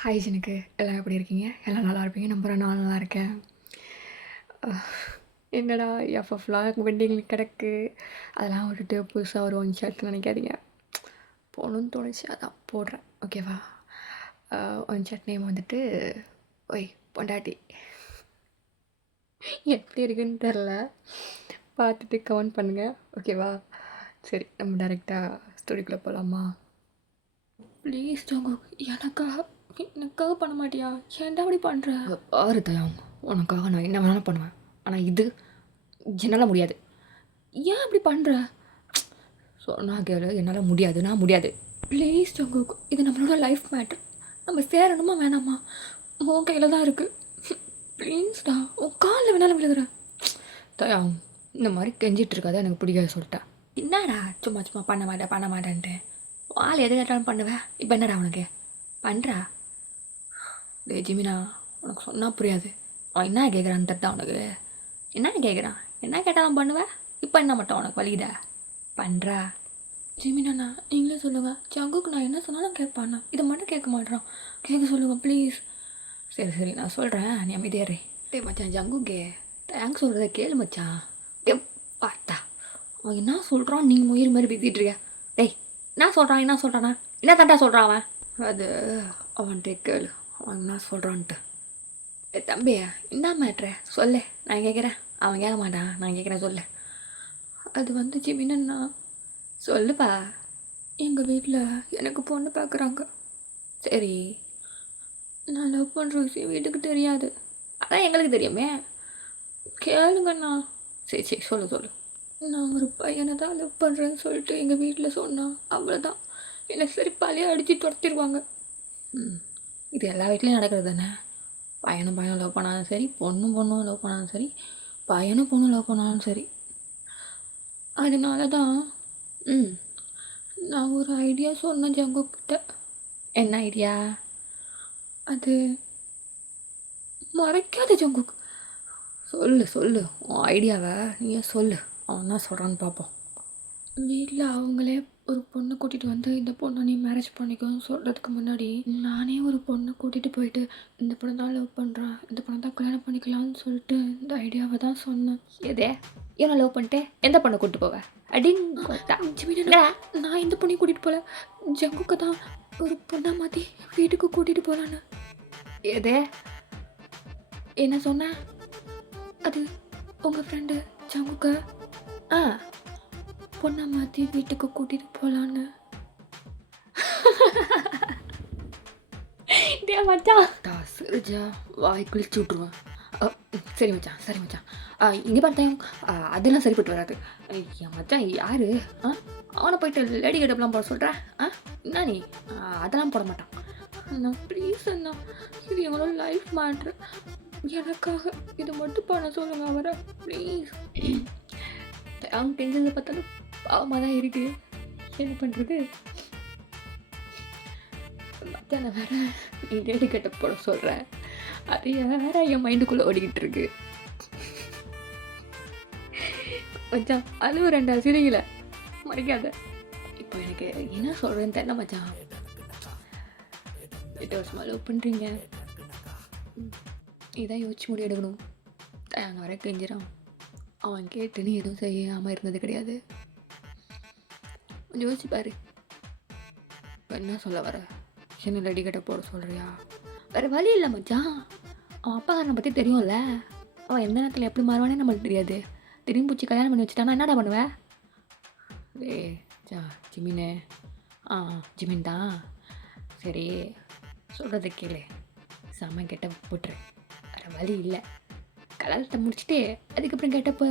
Hi ஜினுக்கு எல்லாம் எப்படி இருக்கீங்க? எல்லாம் நல்லா இருப்பீங்க நம்புகிறேன். நான் நல்லா இருக்கேன். என்னடா எஃப்எஃப்லாம் பெண்டிங்கில் கிடக்கு, அதெல்லாம் விட்டுட்டு புதுசாக ஒரு ஒன் ஷர்ட் நினைக்காதீங்க. போகணுன்னு தோணுச்சு, அதான் போடுறேன். ஓகேவா? ஒன் ஷர்ட் நேம் வந்துட்டு ஒய் பொண்டாட்டி. எப்படி இருக்குன்னு தெரில, பார்த்துட்டு கமெண்ட் பண்ணுங்கள். ஓகேவா? சரி, நம்ம டைரெக்டாக ஸ்டோரிக்குள்ளே போகலாமா? ப்ளீஸ் ஜோங்கோ, எனக்காக பண்ண மாட்டியா? ஏன்டா அப்படி பண்ணுற? பாரு தயம், உனக்காக நான் என்ன வேணாலும் பண்ணுவேன். ஆனால் இது என்னால் முடியாது. ஏன் அப்படி பண்ணுற? சொன்னா கேளு, என்னால் முடியாது. நான் முடியாது. ப்ளீஸ் ஜோங்கோ, இது நம்மளோட லைஃப் மேட்ரு. நம்ம சேரணுமா வேணாமா உன் கையில் தான் இருக்குது. ப்ளீஸ்டா, உன் காலில் வேணாலும் விழுகிறேன். தயம், இந்த மாதிரி கெஞ்சிட்டு இருக்காது, எனக்கு பிடிக்காது சொல்லிட்டேன். என்னடா சும்மா சும்மா பண்ண மாட்டேன்ட்டு ஆள் எது கேட்டாலும் பண்ணுவேன். இப்போ என்னடா உனக்கு பண்ணுறா? டே ஜிமினா, உனக்கு சொன்னால் புரியாது. அவன் என்ன கேட்குறான்னு தான் உனக்கு. என்ன கேட்குறான்? என்ன கேட்டாலும் பண்ணுவேன். இப்போ என்ன மட்டும் உனக்கு வலிதா? பண்ணுறா ஜிமினா, நீங்களே சொல்லுங்கள். ஜங்குக்கு நான் என்ன சொன்னாலும் கேட்பாண்ணா, இதை மட்டும் கேட்க மாட்டேறான். கேட்க சொல்லுங்கள் ப்ளீஸ். சரி நான் சொல்கிறேன், நீ அமைதியாரே. டே மச்சான், ஜங்குக்கே தேங்க்ஸ் சொல்கிறத கேளு மச்சான். டே பார்த்தா அவன் என்ன சொல்கிறான், நீங்கள் முயல் மாதிரி பேசிகிட்டு இருக்க. டேய், என்ன சொல்கிறானா என்ன தாண்டா சொல்கிறான் அவன்? அது அவன்கிட்ட கேளு, அவன் என்ன சொல்கிறான்ட்டு. தம்பி, என்ன மேட்ரு சொல்லு, நான் கேட்குறேன். அவன் கேட்க மாட்டான், நான் கேட்குறேன், சொல்லு. அது வந்து ஜிமினா, சொல்லுப்பா. எங்கள் வீட்டில் எனக்கு பொண்ணு பார்க்குறாங்க. சரி, நான் லவ் பண்ணுற விஷயம் வீட்டுக்கு தெரியாது. அதான் எங்களுக்கு தெரியுமே. கேளுங்கண்ணா. சரி சொல்லு. நான் ஒரு பையனை தான் லவ் பண்ணுறேன்னு சொல்லிட்டு எங்கள் வீட்டில் சொன்னான். அவ்வளோதான், என்னை செருப்பாலேயே அடித்து துரத்திடுவாங்க. இது எல்லா வீட்லேயும் நடக்கிறது தானே. பையனும் லவ் பண்ணாலும் சரி, பொண்ணும் லவ் பண்ணாலும் சரி, பையனும் லவ் பண்ணாலும் சரி. அதனால தான் நான் ஒரு ஐடியா சொன்னேன் ஜங்குக்கிட்ட. என்ன ஐடியா அது? மறைக்காத ஜங்குக், சொல்லு உன் ஐடியாவை நீயே சொல்லு. அவன் தான் சொல்கிறான்னு பார்ப்போம். வீட்டில் அவங்களே ஒரு பொண்ணை கூட்டிகிட்டு வந்து இந்த பொண்ணை நீ மேரேஜ் பண்ணிக்கோன்னு சொல்கிறதுக்கு முன்னாடி நானே ஒரு பொண்ணை கூட்டிகிட்டு போயிட்டு இந்த பொண்ணை தான் லவ் பண்ணுறான், இந்த பொண்ணை தான் கல்யாணம் பண்ணிக்கலாம்னு சொல்லிட்டு இந்த ஐடியாவை தான் சொன்னேன். எதே ஏன்னா லவ் பண்ணிட்டு எந்த பொண்ணை கூப்பிட்டு போவேன் அப்படின்னு? நான் இந்த பொண்ணையும் கூட்டிகிட்டு போகல, ஜங்குக்கு தான் ஒரு பொண்ணை மாற்றி வீட்டுக்கு கூட்டிகிட்டு போகலான்னு. எதே என்ன சொன்ன? அது உங்கள் ஃப்ரெண்டு ஜங்குக்கு பொண்ணை மாற்றி வீட்டுக்கு கூட்டிகிட்டு போகலான்னு. டே மச்சான், சிரிச்சா வாய் குளிச்சு விட்ருவேன். சரி மச்சான் இங்கே பார்த்தேன், அதெல்லாம் சரிப்பட்டு வராது. என் மச்சான் யார்? அவனை போயிட்டு லேடி கெட்டப்லாம் போட சொல்கிறேன். என்ன நீ? அதெல்லாம் போட மாட்டான். அண்ணா ப்ளீஸ் அண்ணா, இது எங்களோட லைஃப் மேட்ரு. எனக்காக இதை மட்டும் பண்ண சொல்லுங்க அவரை ப்ளீஸ். அவங்க கெஞ்சதை பார்த்தாலும் பாவமாக தான் இருக்குது. என்ன பண்ணுறது? மச்சான வேற நீ லேடி கெட்டப் போட சொல்கிறேன், அது வேற என் மைண்டுக்குள்ளே ஓடிக்கிட்டு இருக்கு. மச்சான் அதுவும் ரெண்டா சிரிக்கல, மறைக்காத. இப்போ எனக்கு என்ன சொல்கிறேன்னு தெரியல மச்சான். 8 வருஷமாக லவ் பண்ணுறீங்க, இதான் யோசிச்சு முடி எடுக்கணும். அங்கே வர கெஞ்சிடான். அவன் கேட்டுன்னு எதுவும் செய்யாமல் இருந்தது கிடையாது. கொஞ்சம் யோசிச்சு பாரு. என்ன சொல்ல வர? என்ன ரெடி கட்ட போட சொல்கிறியா? வேறு வழி இல்லை மச்சான். அவன் அப்பாக்காரனை பற்றி தெரியும்ல, அவன் எந்த நேரத்தில் எப்படி மாறுவானே நம்மளுக்கு தெரியாது. திரும்பி பூச்சி கல்யாணம் பண்ணி வச்சுட்டானா என்னடா பண்ணுவேன்? ஜிமினு. ஜிமின் தான். சரி சொல்கிறத கேளு, செம்ம கெட்ட போட்டுரு. வேறு வழி இல்லை, கல்யாணத்தை முடிச்சுட்டு அதுக்கப்புறம் கெட்டப்போ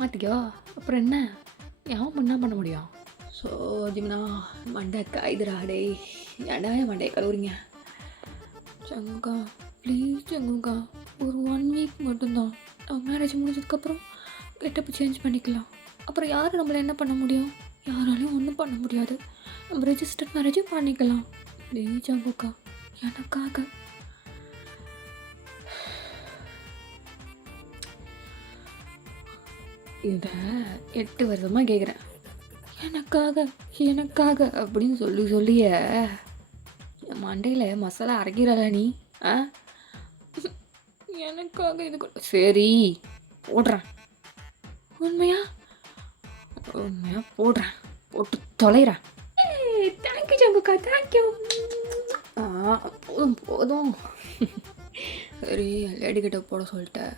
மாற்றிக்கோ. அப்புறம் என்ன அவன் பண்ண முடியும்? ஸோ ஜிமினா, மண்டை காய்துரா. டே ஏன்டா மண்டையை கழுவுறீங்க? ஜங்குக்கா ப்ளீஸ் ஜங்குக்கா, ஒரு 1 வீக் மட்டும்தான். மேரேஜ் முடிஞ்சதுக்கப்புறம் கெட்டப்பு சேஞ்ச் பண்ணிக்கலாம். அப்புறம் யார் நம்மளை என்ன பண்ண முடியும்? யாராலையும் ஒன்றும் பண்ண முடியாது. நம்ம ரெஜிஸ்டர்ட் மேரேஜும் பண்ணிக்கலாம். ப்ளீஸ் ஜங்குக்கா, எனக்காக. இதை 8 வருஷமாக கேட்குறேன். எனக்காக அப்படின்னு சொல்லிய மண்டையில் மசாலா அரைக்கிறல நீ? ஆ எனக்காக இது சரி போடுறேன். உண்மையா உண்மையா போடுறேன், போட்டு தொலைகிறேன். Thank you ஜங்குக்கா, thank you. போதும் போதும். சரி லேடி கிட்ட போட சொல்லிட்டேன்.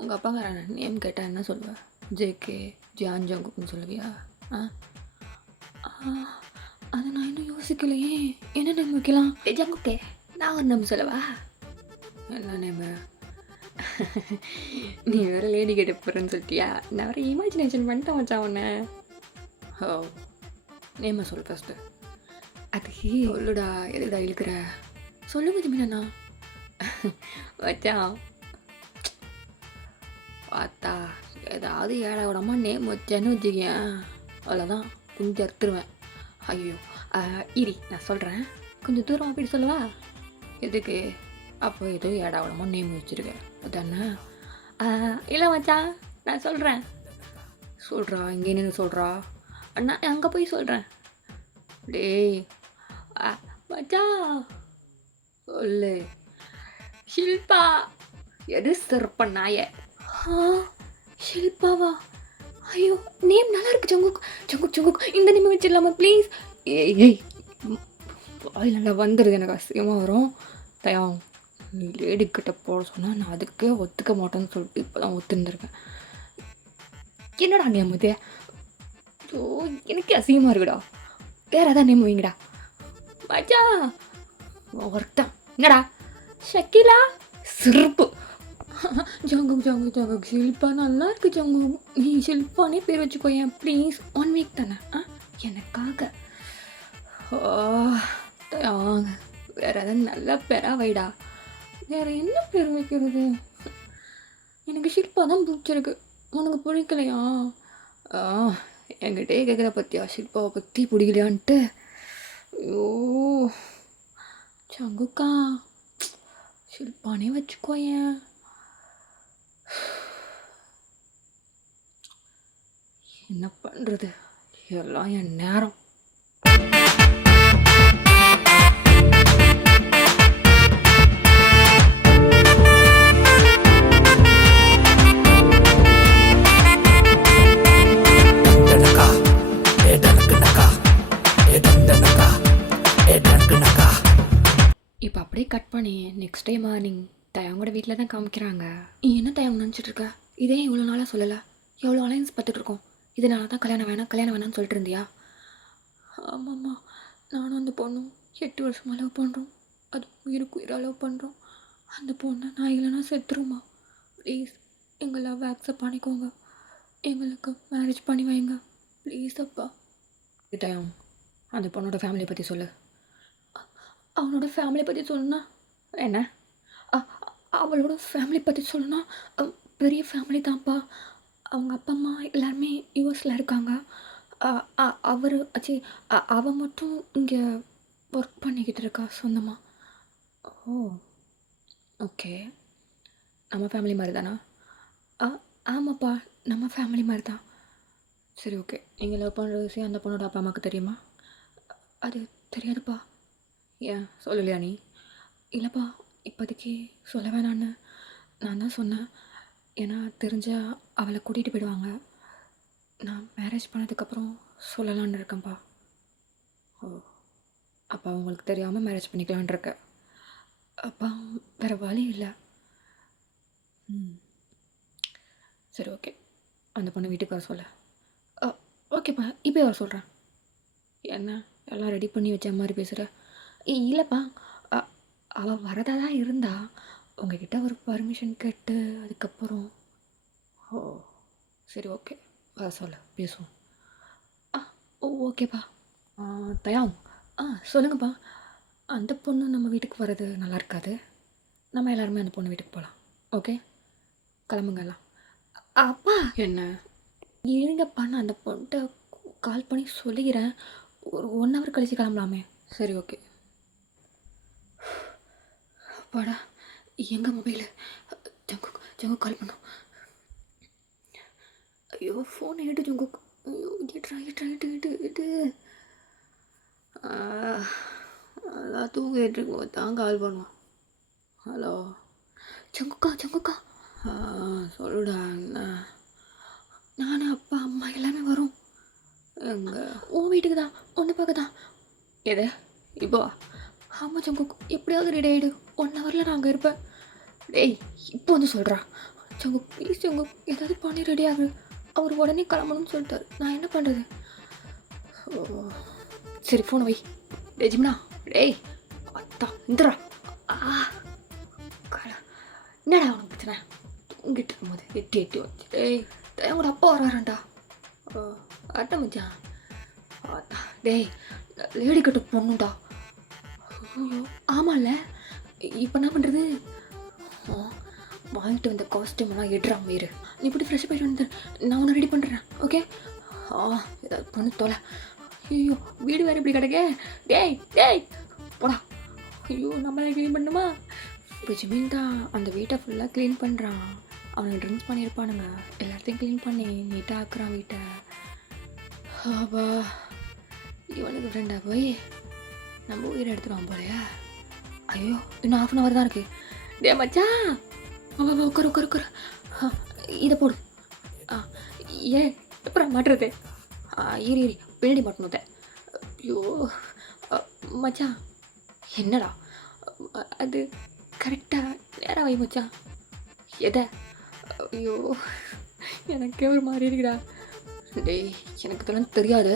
உங்கள் அப்பாக்கார நேம் கேட்டால் என்ன சொல்லுவேன்? ஜேகே ஜான் ஜங்குக்குன்னு சொல்லுவியா? அதை நான் இன்னும் யோசிக்கலையே. என்ன நேம் வைக்கலாம்? ஜங்குக்கே நான் ஒரு நேம் சொல்லவா? என்ன நேமு? நீ வேறு லேடி கேட்ட போகிறேன்னு சொல்லிட்டியா? நான் வேறு இமேஜினேஷன் பண்ணிட்டேன் மச்சான் உன்னை. ஓ நேமை சொல் ஃபஸ்ட்டு. அது சொல்லுடா, எதுடா இழுக்கிற? சொல்லுங்க ஜிமினா. மச்சான் பார்த்தா ஏதாவது ஏழை விடமா நேம் வச்சேன்னு வச்சுக்கேன், அவ்வளோதான் கொஞ்சம் அறுத்துருவேன். ஐயோ இரி நான் சொல்கிறேன், கொஞ்சம் தூரம் போயிட்டு சொல்லவா? எதுக்கு? அப்போ ஏதோ ஏடா விடமா நேம் வச்சுருக்கேன் அதானே? இல்லை மச்சான் நான் சொல்கிறேன். சொல்கிறா, இங்கே நின்று சொல்கிறா. அண்ணா அங்கே போய் சொல்கிறேன். டேய் மச்சான் சொல்லு. ஷில்பா. எது சிறப்ப நாய? ஷில்பாவா? ஐயோ நேம் நல்லா இருக்கு ஜங்குக். ஜங்குக் ஜங்குக் இந்த நேம் வச்சிடலாமா ப்ளீஸ்? ஏய் வாயில் நல்லா வந்துடுது, எனக்கு அசிங்கமாக வரும். தயம் நீ லேடி கிட்ட போட சொன்னால் நான் அதுக்கே ஒத்துக்க மாட்டேன்னு சொல்லிட்டு இப்போ தான் ஒத்துருந்துருக்கேன். என்னடா நேம் இது? ஸோ எனக்கு அசிங்கமாக இருக்குடா. வேறு எதாவது நேம் வைங்கடா. மச்சா ஒருத்தன் என்னடா? ஷக்கிலா. சிறப்பு. ஜங்குக் ஜங்குக் ஜங்குக் ஷில்பா நல்லா இருக்கு ஜங்குக். நீ ஷில்பானே பேர் வச்சுக்கோ ஏன் ப்ளீஸ். 1 வீக் தானே எனக்காக. வேறு எதாவது நல்ல பேராக வைடா. வேறு என்ன பேர் வைக்கிறது? எனக்கு ஷில்பா தான் பிடிச்சிருக்கு, உனக்கு பிடிக்கலையா? என்கிட்டே கேட்குற பற்றியா ஷில்பாவை பற்றி பிடிக்கலையான்ட்டு? ஐயோ ஜங்குக்கா ஷில்பானே வச்சுக்கோ ஏன். என்ன பண்ணுறது, எல்லாம் என் நேரம். இப்போ அப்படியே கட் பண்ணி நெக்ஸ்ட் டே மார்னிங் தயவங்களோட வீட்டில் தான் காமிக்கிறாங்க. நீ என்ன தயவங்க நினச்சிட்ருக்க? இதே இவ்வளோ நாளாக சொல்லலை? எவ்வளோ அலைன்ஸ் பார்த்துட்ருக்கோம், இதனால தான் கல்யாணம் வேணாம்னு சொல்லிட்டு இருந்தியா? ஆமாம்மா, நானும் அந்த பொண்ணும் 8 வருஷமாக லவ் பண்ணுறோம். அது உயிருக்கு உயிராக லவ் பண்ணுறோம். அந்த பொண்ணை நான் இல்லைன்னா செத்துருமா. ப்ளீஸ் எங்கள் லவ் அக்செப்ட் பண்ணிக்கோங்க, எங்களுக்கு மேரேஜ் பண்ணி வைங்க ப்ளீஸ் அப்பா. தயம் அந்த பொண்ணோட ஃபேமிலியை பற்றி சொல்லு. அவனோட ஃபேமிலியை பற்றி சொல்லணுன்னா என்ன? அவளோட ஃபேமிலி பற்றி சொல்லணுன்னா பெரிய ஃபேமிலி தான்ப்பா. அவங்க அப்பா அம்மா எல்லாருமே யூஎஸில் இருக்காங்க. அவர் ஆச்சு அவள் மட்டும் இங்கே ஒர்க் பண்ணிக்கிட்டு இருக்கா சொந்தமாக. ஓ ஓகே, நம்ம ஃபேமிலி மாதிரி தானா? ஆமாப்பா நம்ம ஃபேமிலி மாதிரி தான். சரி ஓகே, நீங்கள் லவ் பண்ணுற விஷயம் அந்த பொண்ணோட அப்பா அம்மாவுக்கு தெரியுமா? அது தெரியாதுப்பா. ஏன் சொல்லலையா நீ? இல்லைப்பா இப்போதைக்கு சொல்ல வேணான்னு நான் தான் சொன்னேன். ஏன்னா தெரிஞ்சால் அவளை கூட்டிகிட்டு போயிடுவாங்க. நான் மேரேஜ் பண்ணதுக்கப்புறம் சொல்லலான்னு இருக்கேன்ப்பா. ஓ அப்போ அவங்களுக்கு தெரியாமல் மேரேஜ் பண்ணிக்கலான் இருக்க? அப்பா வேறு வழி இல்லை. சரி ஓகே, அந்த பொண்ணு வீட்டுக்கு வர சொல்ல. ஓகேப்பா இப்போ வர சொல்கிறேன். என்ன எல்லாம் ரெடி பண்ணி வச்ச மாதிரி பேசுகிற? இல்லைப்பா அவள் வரதாக தான் இருந்தா, உங்ககிட்ட ஒரு பர்மிஷன் கேட்டு அதுக்கப்புறம். ஓ சரி ஓகே, வர சொல்ல பேசுவோம். ஓகேப்பா. தயாம் சொல்லுங்கப்பா. அந்த பொண்ணு நம்ம வீட்டுக்கு வர்றது நல்லா இருக்காது. நம்ம எல்லாருமே அந்த பொண்ணு வீட்டுக்கு போகலாம். ஓகே கிளம்புங்க எல்லாம். அப்பா என்ன? இருங்கப்பா நான் அந்த பொண்ணுகிட்ட கால் பண்ணி சொல்லிக்கிறேன். ஒரு 1 ஹவர் கழிச்சு கிளம்பலாமே. சரி ஓகே. வாடா எங்கள் மொபைலு ஜங்குக் கால் பண்ணோம். ஐயோ ஃபோன் எடு ஜங்குக். ஐயோ எட்டு நல்லா தூங்கிட்டு இருக்கும்போது தான் கால் பண்ணுவான். ஹலோ சங்குக்கா சொல்லுடா என்ன? நான் அப்பா அம்மா எல்லாமே வரும். எங்கே? உன் வீட்டுக்கு தான், ஒன்று பார்க்க தான். எது இப்போ? ஆமாம் சங்குக்கு, எப்படியாவது ரெடி ஆகிடு. 1 ஹவரில் நான் அங்கே இருப்பேன். டேய் இப்போ வந்து சொல்கிறா. சங்கு ப்ளீஸ் சங்கு, ஏதாவது பண்ணி ரெடி ஆகு. அவர் உடனே கிளம்பணும்னு சொல்லிட்டாரு. நான் என்ன பண்ணுறது? ஓ சரி ஃபோனை வை. டே ஜிம்னா, டேய் அத்தா இந்துரா. என்னடா அவனுக்கு பிரச்சனை? தூங்கிட்டு இருக்கும்போது எட்டி வச்சு. டேய் உங்களோட அப்பா வரான்டா. அட்டை மச்சான். டேய் லேடி கட்டு பொண்ணுண்டா. ஐயோ ஆமாம்ல, இப்போ என்ன பண்ணுறது? வாங்கிட்டு வந்த காஸ்டியூமெல்லாம் எடுறான் வேறு. நீ இப்படி ஃப்ரெஷ்ஷாக போயிட்டு வந்து நான் உன்னை ரெடி பண்ணுறேன். ஓகே? ஏதாவது பண்ணு தோலை. ஐயோ வீடு வேறு இப்படி கிடக்கே. டேய் போடா. ஐயோ நம்மளே க்ளீன் பண்ணுமா? இப்போ ஜிமின் தான் அந்த வீட்டை ஃபுல்லாக க்ளீன் பண்ணுறான். அவனுக்கு ட்ரிங்க்ஸ் பண்ணியிருப்பானுங்க. எல்லாத்தையும் க்ளீன் பண்ணி நீட்டாக ஆக்குறான் வீட்டை. ஆபா இவனுக்கு ஃப்ரெண்டாக போய் நம்ம உயிரை எடுத்துருவான் போலையா? ஐயோ இன்னும் 1/2 hour தான் இருக்குது. டே மச்சான் உட்காரு. இதை போடு. ஏன் அப்புறம் மாட்டுறது? ஈரி பின்னாடி மாட்டணும். ஐயோ மச்சான் என்னடா அது? கரெக்டாக நேராக வை மச்சான். எதை? ஐயோ எனக்கே ஒரு மாதிரி இருக்குடா. டேய் எனக்கு இதெல்லாம் தெரியாது,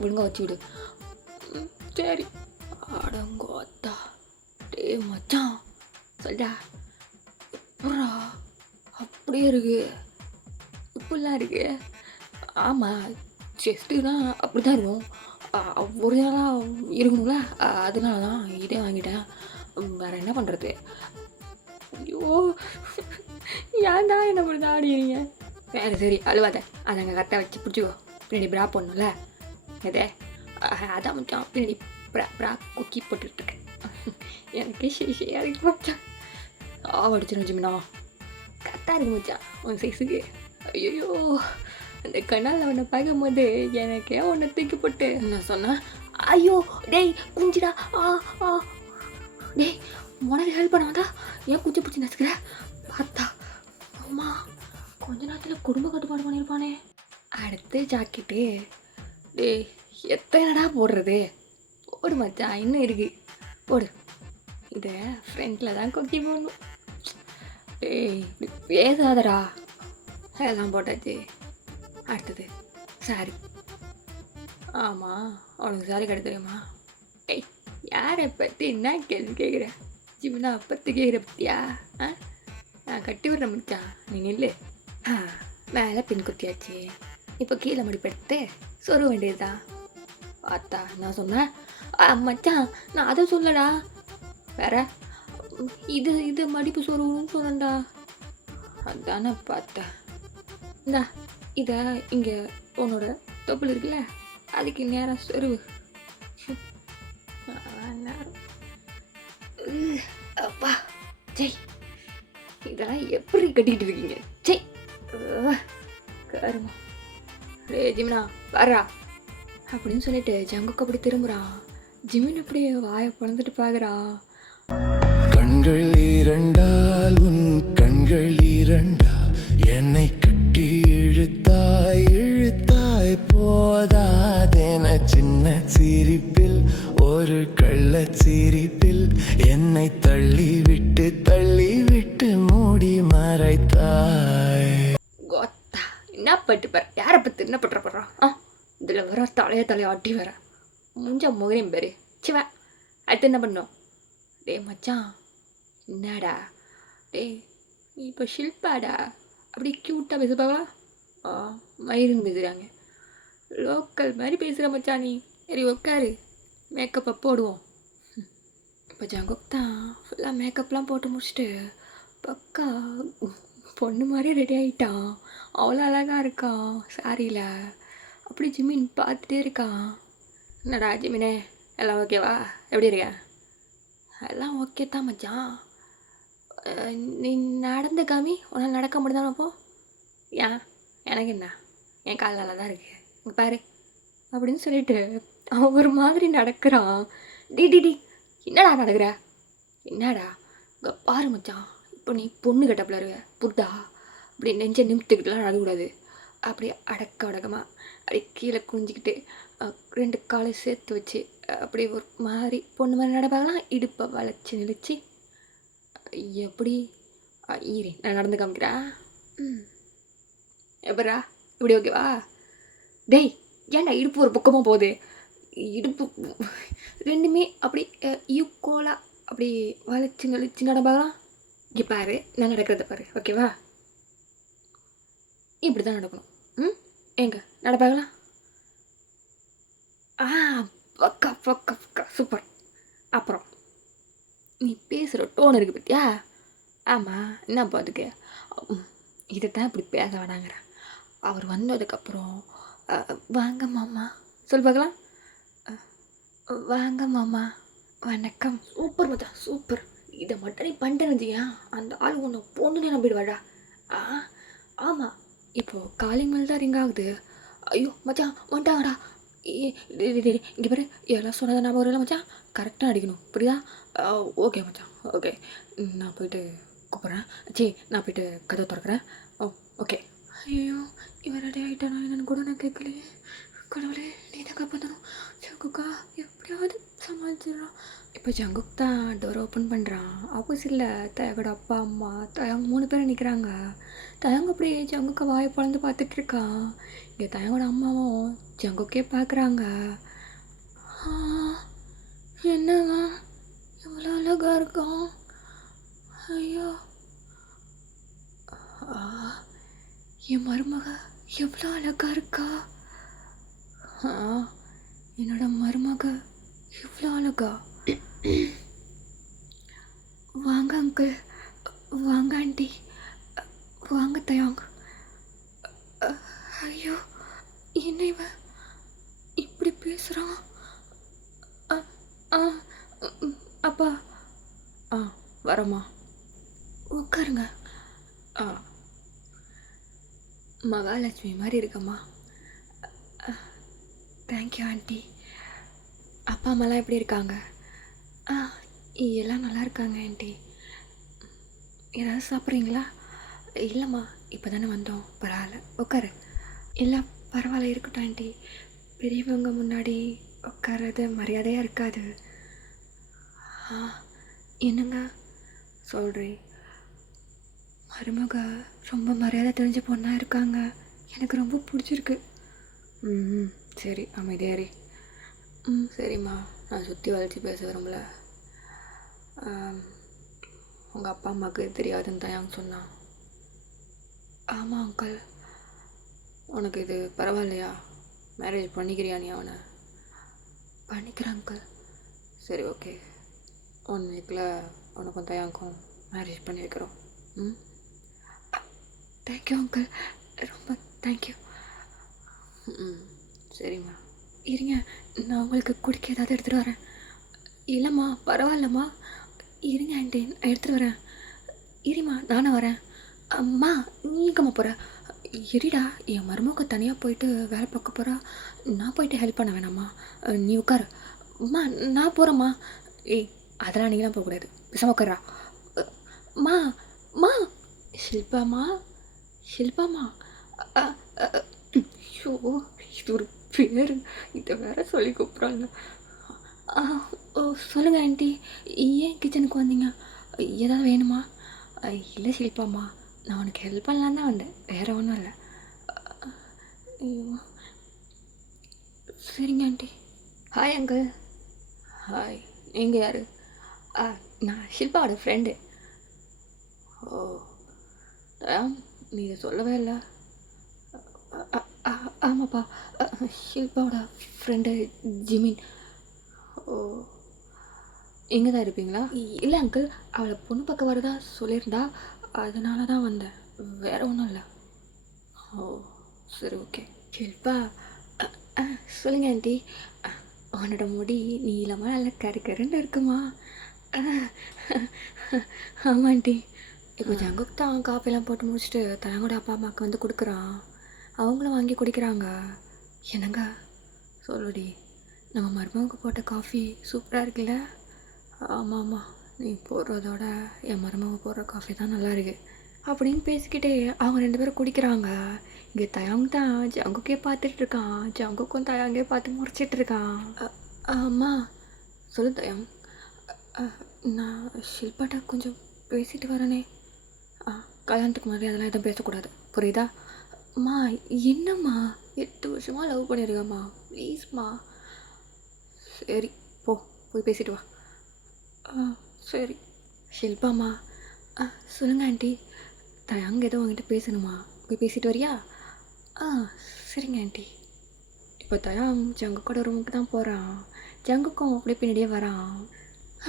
ஒழுங்காக வச்சு விடு. சரி அடங்கோத்தா. டே மச்சான் சொல்டா. எப்படா அப்படியே இருக்கு? இப்படிலாம் இருக்கு? ஆமாம் செஸ்ட்டுனா அப்படி தான் இருக்கும். ஒரு நாளாக இருக்கணும்ல, அதனால தான் இதே வாங்கிட்டேன். வேறு என்ன பண்ணுறது? ஐயோ ஏன்டா என்ன பண்ணி ஆடிக்கிறீங்க? சரி அழுவாத. அதை அங்கே கரெக்டாக வச்சு பிடிச்சிக்கோ. பின்னாடி ப்ரா போடணும்ல. எதே? அதான் மச்சான் பின்னாடி ப்ரா குக்கி போட்டுட்ருக்கேன். எனக்கு ஷேஷியாக இருக்கு மச்சான். அடிச்சிடும் ஜிமினா. கரெக்டாக இருக்கு மச்சான் உன் சைஸுக்கு. ஐயோ அந்த கண்ணால் அவனை பார்க்கும் போது எனக்கே உன்னை தூக்கி போட்டு நான் சொன்னேன். ஐயோ டேய் குஞ்சிடா. டேய் உனக்கு ஹெல்ப் பண்ணாதா? ஏன் குச்சி பிடிச்சி நசுக்கிற? பார்த்தா அம்மா கொஞ்ச நேரத்தில் குடும்ப கட்டுப்பாடு பண்ணியிருப்பானே. அடுத்து ஜாக்கெட்டு. டேய் எத்தனைடா போடுறது? போடு மச்சான் இன்னும் இருக்கு, போடு. இதை ஃப்ரெண்டில் தான் கொக்கி போடணும். டேய் பேசாதடா. எல்லாம் போட்டாச்சு. அடுத்தது சாரி. ஆமாம் அவனுக்கு சாரி கடை தெரியுமா? டேய் யாரை பற்றி என்ன கேள்வி கேட்குற? ஜிம்னா பற்றி கேட்குற பற்றியா? நான் கட்டி விடுற முடிச்சா நீ நில்லு. மேலே பின் குத்தியாச்சு, இப்போ கீழே மடிப்படுத்து சொருக வேண்டியதுதான். பார்த்தா நான் சொன்னேன் மச்சான், நான் அதை சொல்லடா. வேற இது மடிப்பு சொருகணும்னு சொன்னேன்டா. அதானே பார்த்தேன். இந்தா இதை இங்கே உன்னோட தொப்புள் இருக்குல்ல, அதுக்கு நேராக சொருவு. அப்பா ஜெய், இதெல்லாம் எப்படி கட்டிகிட்டு இருக்கீங்க? ஜெய் கருமா. ரே ஜிமினா வரா அப்படின்னு சொல்லிட்டு ஜங்குக்கு அப்படி திரும்புகிறான். ஜிமின் அப்படியே வாயை பிளந்துட்டு பார்க்குறான். கண்கள் இரண்டால் உன் கண்கள் இரண்டா என்னை கட்டி இழுத்தாய் போதாதென சின்ன சிரிப்பில் ஒரு கள்ள சிரிப்பில் என்னை தள்ளிவிட்டு மூடி மறைத்தாய். கோத்தா என்ன பட்டு பாரு, யாரை பற்றி என்ன பட்டுற போடுறான்? இதில் வர தலையை ஆட்டி வர முஞ்ச முகரையும் பேரு சிவா. அடுத்து என்ன பண்ணோம்? டே மச்சான் என்னடா? டேய் நீ இப்போ ஷில்பாடா, அப்படி க்யூட்டாக பேசுப்பாங்களா? மயிருன்னு பேசுகிறாங்க, லோக்கல் மாதிரி பேசுகிற மச்சான் நீ. சரி உட்காரு, மேக்கப்பை போடுவோம். இப்போ ஜங்குக் தான் ஃபுல்லாக மேக்கப்லாம் போட்டு முடிச்சுட்டு பக்கா பொண்ணு மாதிரி ரெடி ஆகிட்டான். அவ்வளோ அழகாக இருக்கான் சாரியில். அப்படி ஜிமின் பார்த்துட்டே இருக்கான். என்னடா ஜிமினே எல்லாம் ஓகேவா? எப்படி இருக்க? எல்லாம் ஓகே தான் மச்சான். நீ நடந்த காமி, உன்னால் நடக்க முடியுதானே? அப்போ ஏன் எனக்கு என்ன, என் கால் நல்லா தான் இருக்கு இங்கே பாரு அப்படின்னு சொல்லிட்டு அவன் ஒரு மாதிரி நடக்கிறான். டி என்னடா நடக்கிற? என்னடா இங்கே பாரு மச்சான், இப்போ நீ பொண்ணு கட்டப்பில் இருக்க புட்டா, அப்படி நெஞ்சை நிமித்துக்கிட்டுலாம் நடக்கூடாது. அப்படியே அடக்கமாக அப்படியே கீழே குனிஞ்சிக்கிட்டு 2 காலை சேர்த்து வச்சு அப்படியே ஒரு மாதிரி பொண்ணு மாதிரி நடப்பாங்களாம். இடுப்பை வளைச்சி நெளிச்சு எப்படி ஈரி நான் நடந்து காமிக்கிறேன். எப்படா இப்படி ஓகேவா? டேய் ஏன்டா இடுப்பு ஒரு பக்கமாக போகுது? இடுப்பு ரெண்டுமே அப்படி ஈக்குவலாக அப்படி வளைச்சி நெளிச்சு நடப்பாங்களாம். இங்கே பாரு, நான் நடக்கிறத பாரு, ஓகேவா? இப்படி தான் நடக்கணும். எங்க நடப்பாங்களா? பக்கா பக்கா பக்கா சூப்பர். அப்புறம் நீ பேசுகிற டோன் இருக்குது பத்தியா? ஆமாம், என்னப்பா அதுக்கு? இதைத்தான் இப்படி பேச வேணாங்கிறேன். அவர் வந்ததுக்கப்புறம் வாங்க மாமா சொல் பார்க்கலாம். வாங்க மாமா, வணக்கம். சூப்பர் மச்சான், சூப்பர். இதை மட்டும் நீ பண்ணிட்டேன்னு வச்சுக்கியா, அந்த ஆள் ஒன்று பொண்ணுன்னு நம்பிடுவாடா. ஆமாம், இப்போது காலிங் மேல் தான் ரிங் ஆகுது. ஐயோ மச்சான் வந்துட்டாங்கடா. இங்கே பாரு, எல்லாம் சொன்னதை ஞாபகம் வரல மச்சான், கரெக்டாக அடிக்கணும், புரியுதா? ஓகே மச்சான், ஓகே. நான் போயிட்டு கூப்பிட்றேன். நான் போயிட்டு கதவை திறக்கிறேன். ஓகே. ஐயோ, இவர் ரெடி ஆகிட்டானா என்னன்னு கூட நான் கேட்கலையே. கடவுளே, நீ தான் காப்பாற்றணும். ஜங்குக்கா எப்படியாவது சமாளிச்சிடறான். இப்போ ஜங்குக் தான் டோர் ஓப்பன் பண்ணுறான். ஆப்போசிட்டில் தயங்கோட அப்பா அம்மா தயங்க 3 பேர் நிற்கிறாங்க. தயங்க அப்படியே ஜங்குக்கை வாயை பழந்து பார்த்துட்ருக்கான். இங்கே தயங்கோட அம்மாவும் ஜங்குக்கே பார்க்குறாங்க. என்னங்க எவ்வளோ அழகாக இருக்கான். ஐயோ, என் மருமக எவ்வளோ அழகாக இருக்கா. என்னோட மருமக எவ்வளோ அழகா. வாங்க அங்கிள், வாங்க ஆண்டி, வாங்க தயாங்க. ஐயோ, என்ன இவன் இப்படி பேசுகிறான்? அப்பா வரம்மா, உட்காருங்க. மகாலட்சுமி மாதிரி இருக்கம்மா. Thank you aunty. அப்பா அம்மாலாம் எப்படி இருக்காங்க? எல்லாம் நல்லா இருக்காங்க ஆண்டி. ஏதாவது சாப்பிட்றீங்களா? இல்லைம்மா, இப்போ தானே வந்தோம், பரவாயில்ல உட்காரு. இல்லை பரவாயில்ல, இருக்கட்டும் ஆண்டி. பெரியவங்க முன்னாடி உட்கார்றது மரியாதையாக இருக்காது. என்னங்க சொல்கிறேன்? மருமக ரொம்ப மரியாதை தெரிஞ்ச பொண்ணாக இருக்காங்க, எனக்கு ரொம்ப பிடிச்சிருக்கு. சரி, அமைதியாரி. சரிம்மா, நான் சுற்றி வளைச்சி பேச விரும்பல. உங்கள் அப்பா அம்மாவுக்கு தெரியாதுன்னு தயாங்க சொன்னான். ஆமாம் அங்கிள். உனக்கு இது பரவாயில்லையா? மேரேஜ் பண்ணிக்கிறியா நீ அவனை? பண்ணிக்கிறேன் அங்கிள். சரி, ஓகே. 1 வீக்கில் உனக்கும் தயாங்கும் மேரேஜ் பண்ணி வைக்கிறோம். தேங்க்யூ அங்கிள், ரொம்ப தேங்க்யூ. சரிம்மா. இருங்க, நான் உங்களுக்கு குடிக்க ஏதாவது எடுத்துகிட்டு வரேன். இல்லைம்மா பரவாயில்லம்மா, இருங்க ஆண்டி, நான் எடுத்துகிட்டு வரேன். இருமா, நானும் வரேன். அம்மா நீ எங்கம்மா போகிற? எரிடா, என் மருமக தனியாக போயிட்டு வேலை பார்க்க போகிறா, நான் போயிட்டு ஹெல்ப் பண்ண வேணாம்மா. நீ உட்காரு. அம்மா நான் போகிறேம்மா. அதெல்லாம் நீங்களாம் போகக்கூடாது, பேசாம உட்காரா. மா மா ஷில்பாம்மா, ஷில்பாம்மா. ஷோ, இது ஒரு பேர், இதை வேற சொல்லி கூப்பிட்றாங்க. ஓ சொல்லுங்கள் ஆண்டி, ஏன் கிச்சனுக்கு வந்தீங்க? ஏதாவது வேணுமா? இல்லை ஷில்பாம்மா, நான் உனக்கு ஹெல்ப் பண்ணலான்னு தான் வந்தேன், வேறு ஒன்றும் இல்லை. ஐயோ, சரிங்க ஆண்டி. Hi uncle. ஹாய், நீங்கள் யார்? நான் ஷில்பாவோட ஃப்ரெண்டு. ஓ தயாம், நீ இதை சொல்லவே இல்லை. ஆமாப்பா, ஷில்பாவோட ஃப்ரெண்டு ஜிமின். ஓ, எங்கே தான் இருப்பீங்களா? இல்லை அங்கிள், அவளை பொண்ணு பக்கம் வரதா சொல்லியிருந்தா, அதனால தான் வந்தேன், வேறு ஒன்றும் இல்லை. ஓ சரி, ஓகே. ஷில்பா, சொல்லுங்க ஆண்டி. உன்னோட முடி நீளமாக நல்லா கருக்கருன்னு இருக்குமா? ஆமாம் ஆண்டி. இப்போ ஜங்குக் தான் காஃபிலாம் போட்டு முடிச்சுட்டு தயங்கோட அப்பா அம்மாவுக்கு வந்து கொடுக்குறான். அவங்களும் வாங்கி குடிக்கிறாங்க. என்னங்க சொல்லுடி, நம்ம மருமகனுக்கு போட்ட காஃபி சூப்பராக இருக்குல்ல? ஆமாம் ஆமாம், நீ போடுறதோட என் மருமக போடுற காஃபி தான் நல்லா இருக்கு அப்படின்னு பேசிக்கிட்டே அவங்க 2 பேரும் குடிக்கிறாங்க. இங்கே தயாங் தான் ஜங்குக்கே பார்த்துட்டு இருக்கான். ஜங்குக்கும் தயாங்கே பார்த்து முறைச்சிட்டு இருக்கான். அம்மா சொல்லு தயாங். அ, நான் ஷில்பாட்ட கொஞ்சம் பேசிட்டு வரேனே. கல்யாணத்துக்கு முன்னாடி அதெல்லாம் எதுவும் பேசக்கூடாது, புரியுதா? அம்மா என்னம்மா, 8 வருஷமாக லவ் பண்ணியிருக்கம்மா, ப்ளீஸ்மா. சரி போ, போய் பேசிட்டு வா. சரி. ஷில்பாம்மா சொல்லுங்க ஆண்டி. தயாங்க ஏதோ உங்ககிட்ட பேசணுமா, போய் பேசிட்டு வரியா? ஆ சரிங்க ஆண்டி. இப்போ தயாங் ஜங்குக்கோட ரூமுக்கு தான் போகிறான். ஜங்குக்கும் அப்படியே பின்னாடியே வரான்.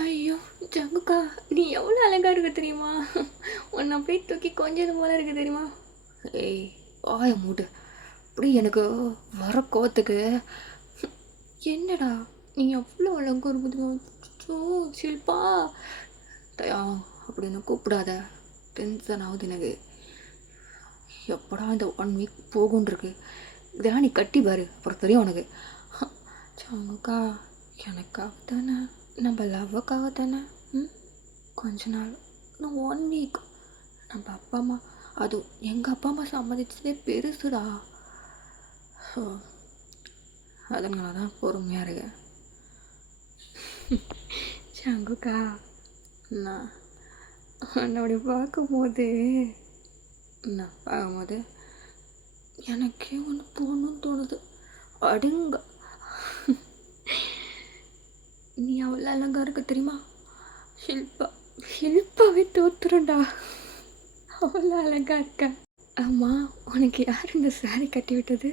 ஐயோ ஜங்குக்கா, நீ எவ்வளோ அழகாக இருக்க தெரியுமா? உன்னை அப்படியே தூக்கி கொஞ்சது போல இருக்கு தெரியுமா? ஏய் வாய மூடு. அப்படி எனக்கு வர கோவத்துக்கு என்னடா நீ எவ்வளோ அழகாக இருக்குது. ஷில்பா தயா அப்படின்னு கூப்பிடாத, டென்ஷன் ஆகுது எனக்கு. எப்படா இந்த 1 வீக் போகும்னு இருக்கு. இதெல்லாம் நீ கட்டி பாரு, அப்புறம் தெரியும் உனக்கு. ஜங்குக்கா எனக்காக தானே, நம்ம லவ்வுக்காக தானே. கொஞ்ச நாள், இன்னும் 1 வீக். நம்ம அப்பா அம்மா, அதுவும் எங்கள் அப்பா அம்மா சம்மதிச்சதே பெருசுடா. ஸோ அதனால தான் பொறுமையாக இருக்கேன். ஜங்குக்கா, நான் அப்படி பார்க்கும்போது எனக்கே ஒன்று தோணுன்னு தோணுது. அடுங்க, நீ அவ்வளோ அழகா இருக்க தெரியுமா? ஷில்பாவே தோத்துருண்டா, அவ்வளோ அழகா இருக்க. அம்மா உனக்கு யார் இந்த சாரி கட்டி விட்டது?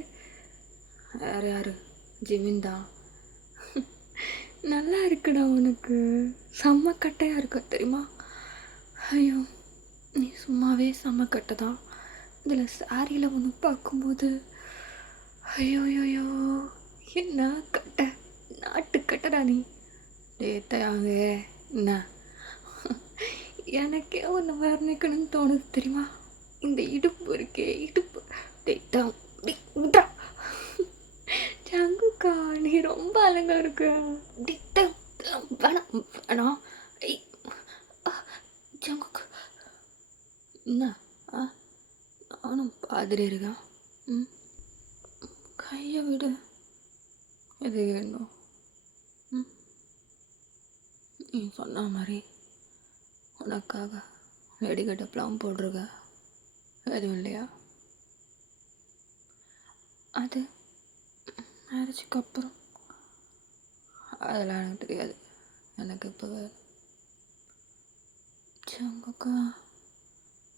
யார் ஜிமின் தான். நல்லா இருக்குடா, உனக்கு செம்ம கட்டையாக இருக்க தெரியுமா? ஐயோ நீ சும்மாவே செம்ம கட்டை தான், இதில் சாரியில் ஒன்று பார்க்கும்போது ஐயோயோயோ என்ன கட்டை, நாட்டு கட்டடா நீ. டேத்தாங்க என்ன, எனக்கே ஒன்று வர்ணிக்கணும்னு தோணுது தெரியுமா? இந்த இடுப்பு இருக்கே, இடுப்பு. டேட்டா விட்றா. ஜங்குக்கா நீ ரொம்ப அழகா இருக்க. டேட்டா வேணாம் வேணாம். ஜங்குக்கா என்ன நானும் பாதிரி இருக்கான். கையை விடு. எது வேணும்? நீ சொன்ன மாதிரி உனக்காக வெடிக்கட்ட பிளான் போட்டிருக்க, எதுவும் இல்லையா? அது மேரேஜுக்கு அப்புறம் அதெல்லாம் எனக்கு தெரியாது. எனக்கு இப்போ ஜங்குக்கா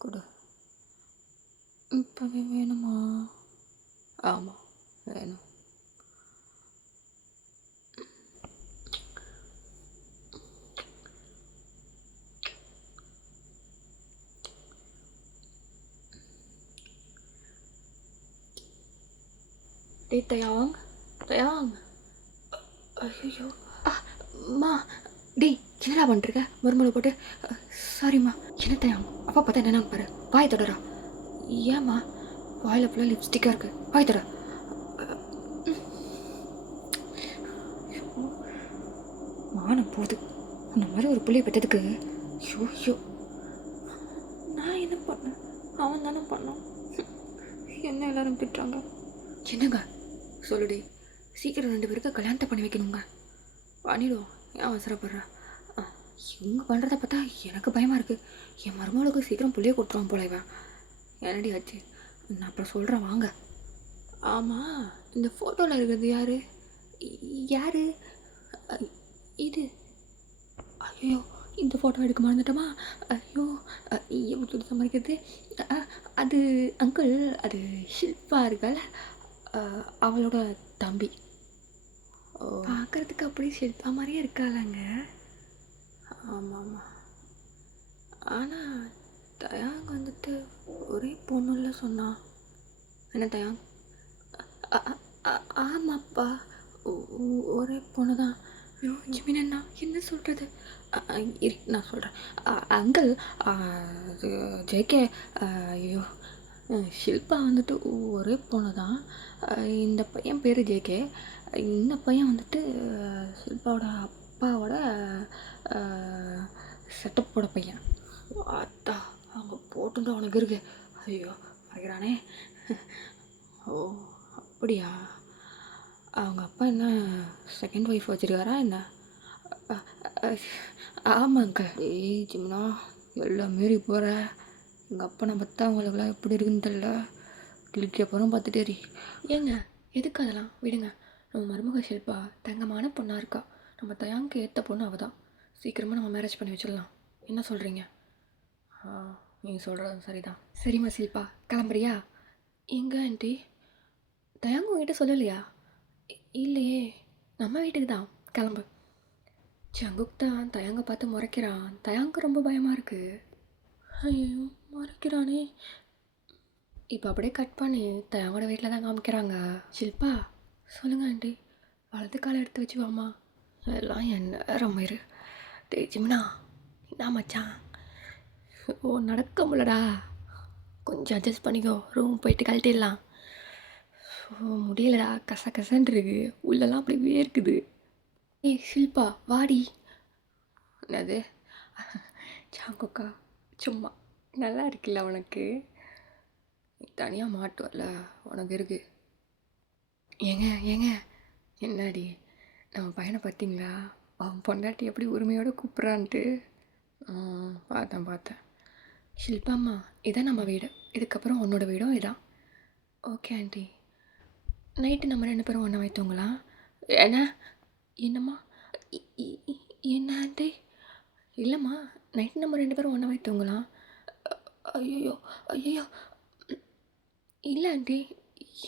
கொடு. இப்போவே வேணுமா? ஆமாம் வேணும். டேய் தயாங், தயாங். ஐயோ அம்மா, டேய் என்னடா பண்ணிருக்க மருமலை போட்டு? சாரிம்மா. என்ன தயாங், அப்பா பார்த்தா என்னன்னு பாரு, வாயை தொடரா. ஏம்மா வாயில் ஃபுல்லாக லிப்ஸ்டிக்காக இருக்கு, வாய் தொட. மானம் போகுது அந்த மாதிரி ஒரு பிள்ளைய பெற்றதுக்கு. ஐயோ ஐயோ, நான் என்ன பண்ணேன்? அவன் தானே பண்ணான். என்ன எல்லாரும் திட்டுறாங்க. என்னங்க சொல்லுடி, சீக்கிரம் 2 பேருக்கு கல்யாணத்தை பண்ணி வைக்கணுங்க. பண்ணிடுவோம், ஏன் அவசரப்படுறா? இவங்க பண்ணுறத பார்த்தா எனக்கு பயமாக இருக்குது. என் மருமகளுக்கு சீக்கிரம் புள்ளைய கொடுத்துருவான் போல இவன். என்னடி ஆச்சு? நான் அப்புறம் சொல்கிறேன் வாங்க. ஆமாம், இந்த ஃபோட்டோவில் இருக்கிறது யார்? யார் இது? ஐயோ இந்த ஃபோட்டோ எடுக்க மறந்துட்டோமா? ஐயோ எப்படி சமாளிக்கிறது? அது அங்கிள், அது ஷில்பா இருக்கால, அவளோட தம்பி. பார்க்குறதுக்கு அப்படி ஷில்பா மாதிரியே இருக்காளாங்க. ஆமாம் ஆமாம். ஆனால் தயாங் வந்துட்டு ஒரே பொண்ணுல சொன்னா. என்ன தயாங்? ஆமாப்பா, ஒரே பொண்ணு தான். ஐயோ ஜிமின் அண்ணா என்ன சொல்கிறது? நான் சொல்கிறேன் அங்கிள். ஜேகே, ஐயோ ஷில்பா வந்துட்டு ஒரே பொண்ணு தான். இந்த பையன் பேர் ஜேகே. இந்த பையன் வந்துட்டு ஷில்பாவோட அப்பாவோட செட்டப்போட பையன். அத்தா அவங்க போட்டுட்டு அவனுக்கு இருக்கு. ஐயோ வைக்கிறானே. ஓ அப்படியா? அவங்க அப்பா என்ன செகண்ட் ஒய்ஃப் வச்சுருக்காரா என்ன? ஆமாங்க. ஏய் ஜிம்னா எல்லாம் மீறி போகிற. எங்கள் அப்பனை பார்த்தா அவங்களுக்குலாம் எப்படி இருக்குன்னு தெரில. கிளிக்கு அப்புறம் பார்த்துட்டேரி. ஏங்க எதுக்கு அதெல்லாம் விடுங்க. நம்ம மருமக ஷில்பா தங்கமான பொண்ணாக இருக்கா. நம்ம தயாங்க்கு ஏற்ற பொண்ணு அவள் தான். சீக்கிரமாக நம்ம மேரேஜ் பண்ணி வச்சிடலாம். என்ன சொல்கிறீங்க? நீங்கள் சொல்கிறது சரிதான். சரிம்மா ஷில்பா கிளம்புறியா? எங்கே ஆண்டி? தயாங்கு உங்ககிட்ட சொல்லலையா? இல்லையே. நம்ம வீட்டுக்கு தான். கிளம்பு. ஜங்குக் தான் தயாங்க பார்த்து முறைக்கிறான். தயாங்கு ரொம்ப பயமாக இருக்குது. ஐயோ முறைக்கிறானே. இப்போ அப்படியே கட் பண்ணி தயாங்கோட வீட்டில் தான் காமிக்கிறாங்க. ஷில்பா சொல்லுங்க ஆண்டி. வலது காலை எடுத்து வச்சு வாமா. எல்லாம் என் நேரம் இரு. டேய் ஜிம்னா என்ன மச்சான்? ஓ நடக்க முடியலடா. கொஞ்சம் அட்ஜஸ்ட் பண்ணிக்கோ. ரூம் போயிட்டு கழட்டிடலாம். ஓ முடியலடா. கசன்னு இருக்கு. உள்ளெல்லாம் அப்படி வேர்க்குது. ஏய் ஷில்பா வாடி. என்னது? சாங்கோக்கா சும்மா நல்லா இருக்குல்ல உனக்கு? நீ தனியாக மாட்டுவல்ல உனக்கு இருக்கு. ஏங்க என்னடி நம்ம பையனை பார்த்தீங்களா? அவன் பொண்டாட்டி எப்படி உரிமையோடு கூப்பிட்றான்ட்டு. பார்த்தேன். ஷில்பாம்மா இதான் நம்ம வீடு. இதுக்கப்புறம் உன்னோட வீடும் இதான். Okay aunty. நைட்டு நம்ம 2 பேரும் ஒன்றா வைத்தவங்களாம். என்னம்மா? என்ன ஆண்டி? இல்லைம்மா நைட்டு நம்ம 2 பேரும் ஒன்றா வைத்தவங்களாம். ஐயோ இல்லை ஆண்டி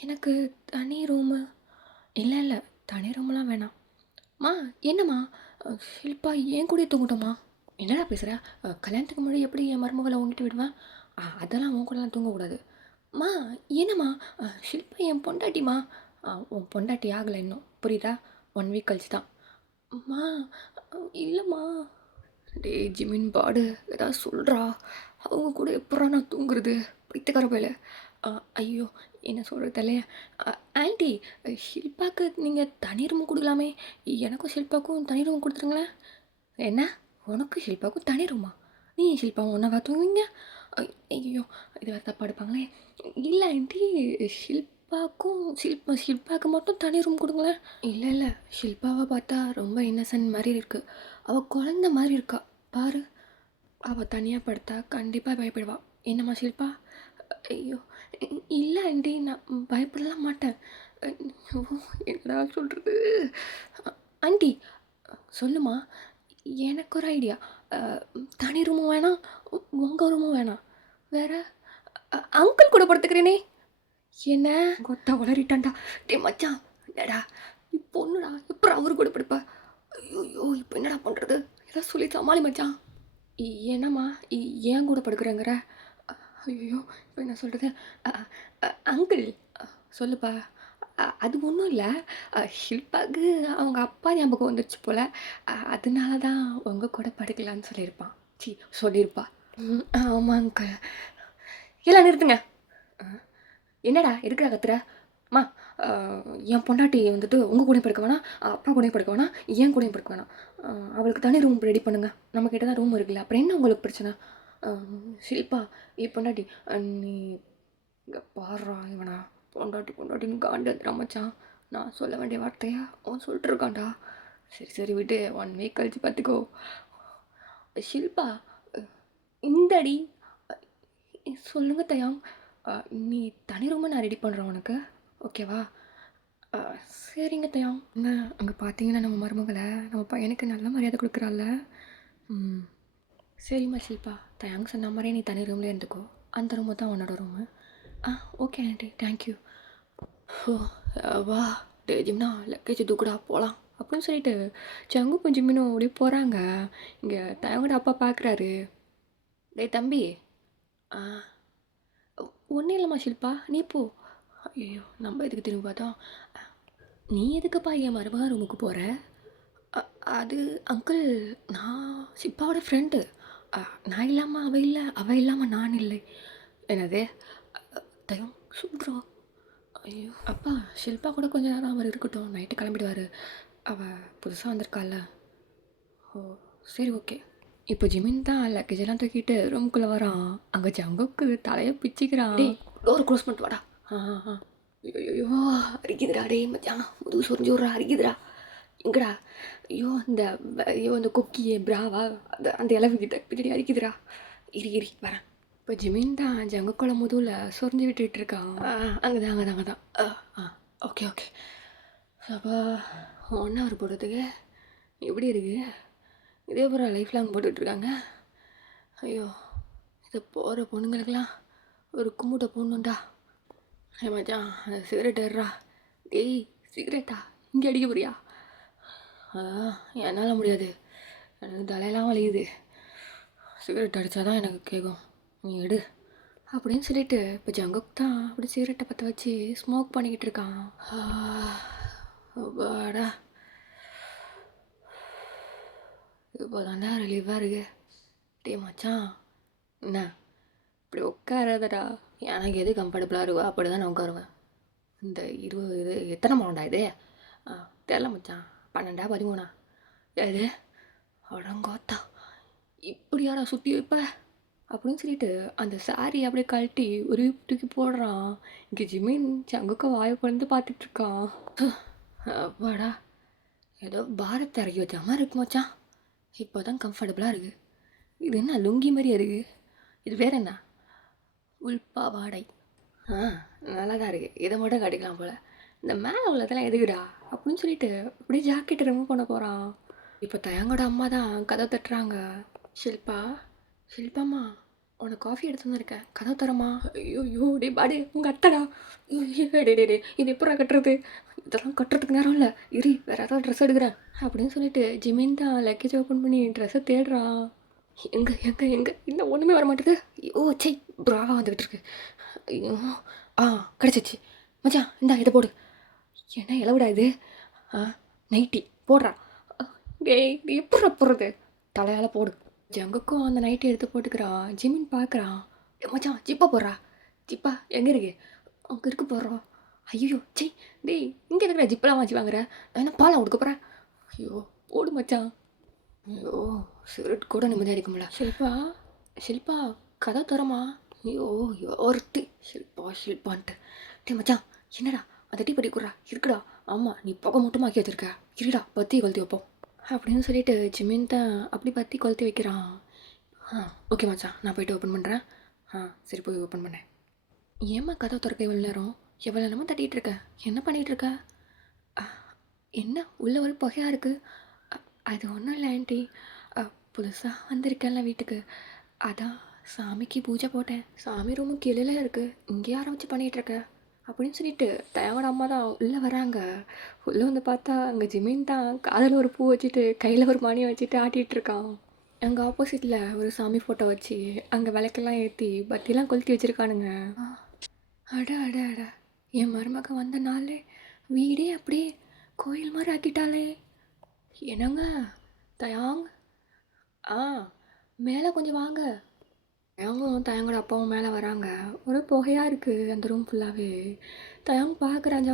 எனக்கு தனி ரூமு. இல்லை தனி ரூம்லாம் வேணாம். என்னம்மா? ஷில்பா ஏன் கூட தூங்கட்டும்மா? என்னடா பேசுகிற? கல்யாணத்துக்கு முன்னாடி எப்படி என் மருமகளை உங்ககிட்ட விடுவேன்? அதெல்லாம் உன் கூடலாம் தூங்கக்கூடாது. என்னம்மா? ஷில்பா என் பொண்டாட்டிம்மா. உன் பொண்டாட்டி ஆகலை இன்னும் புரியுதா? 1 வீக் கழிச்சு தான். இல்லைம்மா. டேய் ஜிமின் பாடு ஏதாவது சொல்கிறா. அவங்க கூட எப்படா நான் தூங்குறது? பைத்தியக்கார போயில. ஐயோ என்ன சொல்கிறது இல்லையா? ஆண்டி ஷில்பாவுக்கு நீங்கள் தனி ரூம் கொடுக்கலாமே. எனக்கும் ஷில்பாவுக்கும் தனி ரூம் கொடுத்துருங்களேன். என்ன உனக்கும் ஷில்பாவுக்கும் தனி ரூமா? நீ ஷில்பாவும் ஒன்றாவா தூங்குவீங்க? ஐயோ இது வேறு தப்பாக எடுப்பாங்களே. இல்லை ஆண்டி ஷில்பாவுக்கு மட்டும் தனி ரூம் கொடுங்களேன். இல்லை ஷில்பாவை பார்த்தா ரொம்ப இன்னசென்ட் மாதிரி இருக்குது. அவள் குழந்த மாதிரி இருக்கா பாரு. அவள் தனியாக படுத்தா கண்டிப்பாக பயப்படுவா. என்னம்மா ஷில்பா? ஐயோ இல்லை ஆண்டி நான் பயப்படலாம் மாட்டேன். ஐயோ என்னடா சொல்கிறது? ஆண்டி சொல்லுமா. எனக்கு ஒரு ஐடியா. தனி ரூமும் வேணாம் உங்கள் ரூமும் வேணாம். வேறு அங்கிள் கூட படுத்துக்கிறேனே. என்ன கொத்தா வளரிட்டான்டா. டே மச்சான் என்னடா இப்போ ஒன்றுடா எப்போ அவரு கூட படுப்பா? ஐயோ இப்போ என்னடா பண்ணுறது? ஏதாவது சொல்லி சமாளி மச்சான். என்னம்மா ஏன் கூட படுக்கிறேங்கிற? ஐயோ இப்போ என்ன சொல்கிறது? அங்கிள் சொல்லுப்பா. அது ஒன்றும் இல்லை. ஷில்பாவுக்கு அவங்க அப்பா ஞாபகம் வந்துடுச்சு போல். அதனால தான் உங்கள் கூட படுக்கலான்னு சொல்லியிருப்பா. ஆமாம் அங்கிள். எல்லாம் நிறுத்துங்க. என்னடா எதுக்குடா கத்துற? என் பொண்டாட்டி வந்துட்டு உங்கள் கூடயும் படுக்க வேணாம், அப்பா கூடயும் படுக்க வேணாம், என் கூடயும் படுக்க வேணாம். அவளுக்கு தனி ரூம் ரெடி பண்ணுங்க. நம்மக்கிட்ட தான் ரூம் இருக்குல்ல, அப்புறம் என்ன உங்களுக்கு பிரச்சனை? ஷில்பா என் பொண்டாட்டி நீ இங்கே பாடுறா இவனா பொண்டாட்டின்னு காண்டு மச்சான். நான் சொல்ல வேண்டிய வார்த்தையா அவன் சொல்லிட்டுருக்கான்டா. சரி விட்டு 1 வீக் கழிச்சு பார்த்துக்கோ. ஷில்பா இந்தடி சொல்லுங்க தயாங். நீ தனி ரூமை நான் ரெடி பண்ணுறேன் உனக்கு ஓகேவா? சரிங்க தயாங். அங்கே பார்த்தீங்கன்னா நம்ம மருமகளை நம்ம பையனுக்கு நல்ல மரியாதை கொடுக்குறாள்ல. சரிம்மா ஷில்பா. தயாங் சொன்ன மாதிரியே நீ தனி ரூம்லேயே இருந்துக்கோ. அந்த ரூமு தான் உன்னோட ரூமு. Okay aunty thank you. வா டே ஜிம்னா லக்கேஜ் தூக்குடா போகலாம் அப்படின்னு சொல்லிட்டு ஜங்கும் ஜிம்மினும் அப்படியே போகிறாங்க. இங்கே தயாங்கோட அப்பா பார்க்குறாரு. டேய் தம்பி. ஒன்றும் இல்லைம்மா ஷில்பா நீ போ. ஐயோ நம்ம எதுக்கு திரும்பி பார்த்தோம்? நீ எதுக்குப்பா என் மருமகன் ரூமுக்கு போகிற? அது அங்கிள் நான் ஷில்பாவோட ஃப்ரெண்டு. நான் இல்லாமல் அவள் இல்லை, அவள் இல்லாமல் நான் இல்லை. என்னது தயம் சொல்கிறோம்? ஐயோ அப்பா ஷில்பா கூட கொஞ்சம் நேரம் அவர் இருக்கட்டும், நைட்டு கிளம்பிடுவார். அவள் புதுசாக வந்திருக்காள்ல. ஓ சரி ஓகே. இப்போ ஜிமின் தான் லக்கேஜெல்லாம் தூக்கிட்டு ரூம்குள்ளே வரான். அங்கே ஜங்குக்கு தலையை பிச்சுக்கிறான். டேய் டோர் க்ளோஸ் பண்ணிட்டு வாடா. ஆ ஐயோ அரிக்குதுடா டேய் மச்சான், முதுகு சொரிஞ்சு விட்றா அரிக்குதுடா. எங்கடா? ஐயோ இந்த கொக்கியே பிராவா அந்த இலவு கிட்ட பின்னாடி அரிக்குதுடா. இரி வரேன். இப்போ ஜிமின் தான் ஜங்குக்குள்ள முதுகில் சொரிஞ்சு விட்டுட்டு இருக்கான். அங்கே தான். ஓகே அப்போ 1 ஹவர் போடுறதுக்கு எப்படி இருக்குது? இதே பூரா லைஃப் லாங் போட்டுட்ருக்காங்க. ஐயோ இதை போகிற பொண்ணுங்களுக்கெல்லாம் ஒரு கும்பிட்ட போடணுண்டா. மச்சான் சிகரெட் ஏறா. டேய் சிகரெட்டா இங்கே அடிக்க போறியா? அதான் என்னால் முடியாது, எனக்கு தலையெல்லாம் வலிக்குது. சிகரெட் அடித்தா தான் எனக்கு கேட்கும், நீ எடு அப்படின்னு சொல்லிட்டு இப்போ ஜங்குக் தான் அப்படி சிகரெட்டை பற்ற வச்சு ஸ்மோக் பண்ணிக்கிட்டு இருக்கான். அப்பாடா இப்போ தாண்டா ரிலீஃபாக இருக்கு. டே மச்சான் என்ன இப்படி உட்காராதடா, எனக்கு எது கம்ஃபர்டபுளாக இருக்கோ அப்படி தான் நான் உட்காருவேன். இந்த 20 எத்தனை மாடா இது? தெரில மச்சான், 12 13 எது? அடங்கோத்தா இப்படி யாரா சுற்றி வைப்ப அப்படின்னு சொல்லிட்டு அந்த சாரி அப்படியே கழட்டி ஒரு தூக்கி போடுறான். இங்கே ஜிமின் சங்குக்க வாயை குழந்து பார்த்துட்ருக்கான். அப்பாடா ஏதோ பாரத் இறக்கி வச்ச மாதிரி இருக்கு மச்சான். இப்போ தான் கம்ஃபர்டபுளாக இருக்குது. இது என்ன லுங்கி மாதிரியே இருக்குது? இது வேற என்ன? உள்பா வாடை. நல்லா தான் இருக்குது, இதை மட்டும் கட்டிக்கலாம் போல். இந்த மேலே உள்ளதெல்லாம் எதுக்குடா அப்படின்னு சொல்லிட்டு அப்படியே ஜாக்கெட்டை ரிமூவ் பண்ண போகிறான். இப்போ தயங்கோட அம்மா தான் கதவை தட்டுறாங்க. ஷில்பாம்மா உனக்கு காஃபி எடுத்து வந்திருக்கேன், கதவை தரமா? ஐயோ டே பாடே உங்கள் அத்தடா. டே இது எப்படா கட்டுறது? இதெல்லாம் கட்டுறதுக்கு நேரம் இல்லை, வேறு ஏதாவது ட்ரெஸ் எடுக்கிறேன் அப்படின்னு சொல்லிட்டு ஜிமின் தான் லக்கேஜ் ஓப்பன் பண்ணி ட்ரெஸ்ஸை தேடுறான். எங்கே இன்னும் ஒன்றுமே வர மாட்டேது. சை ப்ராவாக வந்துக்கிட்டு இருக்கு. ஐயோ கிடச்சிச்சு மச்சான், இந்தா இதை போடு. என்ன இளவிடா இது? நைட்டி போடுறா. டேய் எப்படா போடுறது? தலையால் போடு. ஜங்குக்கும் அந்த நைட்டி எடுத்து போட்டுக்கிறான். ஜிமின் பார்க்குறான். மச்சான் ஜிப்பா போடுறா. ஜிப்பா எங்கே இருக்கு? அங்கே இருக்கு போடுறோம். ஐயோ சை டேய் இங்கே இருக்கிற ஜிப்பெல்லாம் வாங்கி வாங்குற, நான் என்ன பாலம் கொடுக்க போகிறேன்? ஐயோ போடு மச்சான். ஐயோ சிகரெட் கூட நிம்மதியாக அடிக்க முடியல. ஷில்பா கதை தரமா? ஐயோ ஒருத்தி ஷில்பான்ட்டு. டே மச்சான் என்னடா அந்த டீ பட்டி கூடா இருக்குடா. ஆமாம் நீ புகை மட்டும் ஆக்கி வச்சிருக்க, இருடா பத்தி கொளுத்தி வைப்போம் அப்படின்னு சொல்லிட்டு ஜிமின் தான் அப்படி பற்றி கொளுத்தி வைக்கிறான். ஓகே மச்சான் நான் போய்ட்டு ஓப்பன் பண்ணுறேன். சரி போய் ஓப்பன் பண்ணேன். ஏம்மா கதை திறக்க எவ்வளோ நேரமாக தட்டிகிட்டு இருக்க? என்ன பண்ணிகிட்ருக்க? என்ன உள்ள ஒரு புகையாக இருக்குது? அது ஒன்றும் இல்லை ஆண்டி, புதுசாக வந்திருக்கேன்ல வீட்டுக்கு, அதான் சாமிக்கு பூஜை போட்டேன். சாமி ரூமும் கீழே இருக்குது, இங்கே ஆரம்பித்து பண்ணிகிட்ருக்க அப்படின்னு சொல்லிட்டு தயாவோட அம்மா தான் உள்ளே வராங்க. உள்ளே வந்து பார்த்தா அங்கே ஜிமின் தான் காதில் ஒரு பூ வச்சுட்டு கையில் ஒரு மணியை வச்சுட்டு ஆட்டிகிட்டு இருக்கான். அங்கே ஆப்போசிட்டில் ஒரு சாமி ஃபோட்டோ வச்சு அங்கே விளக்கெல்லாம் ஏற்றி பத்திலாம் கொளுத்தி வச்சுருக்கானுங்க. அட என் மருமக வந்த நாளே வீடே அப்படியே கோயில் மாதிரி ஆக்கிட்டாலே. என்னங்க தயாங், மேலே கொஞ்சம் வாங்க. தயாங்கும் தயாங்கோட அப்பாவும் மேலே வராங்க. ஒரு புகையாக இருக்குது அந்த ரூம் ஃபுல்லாகவே. தயாங் பார்க்குறான்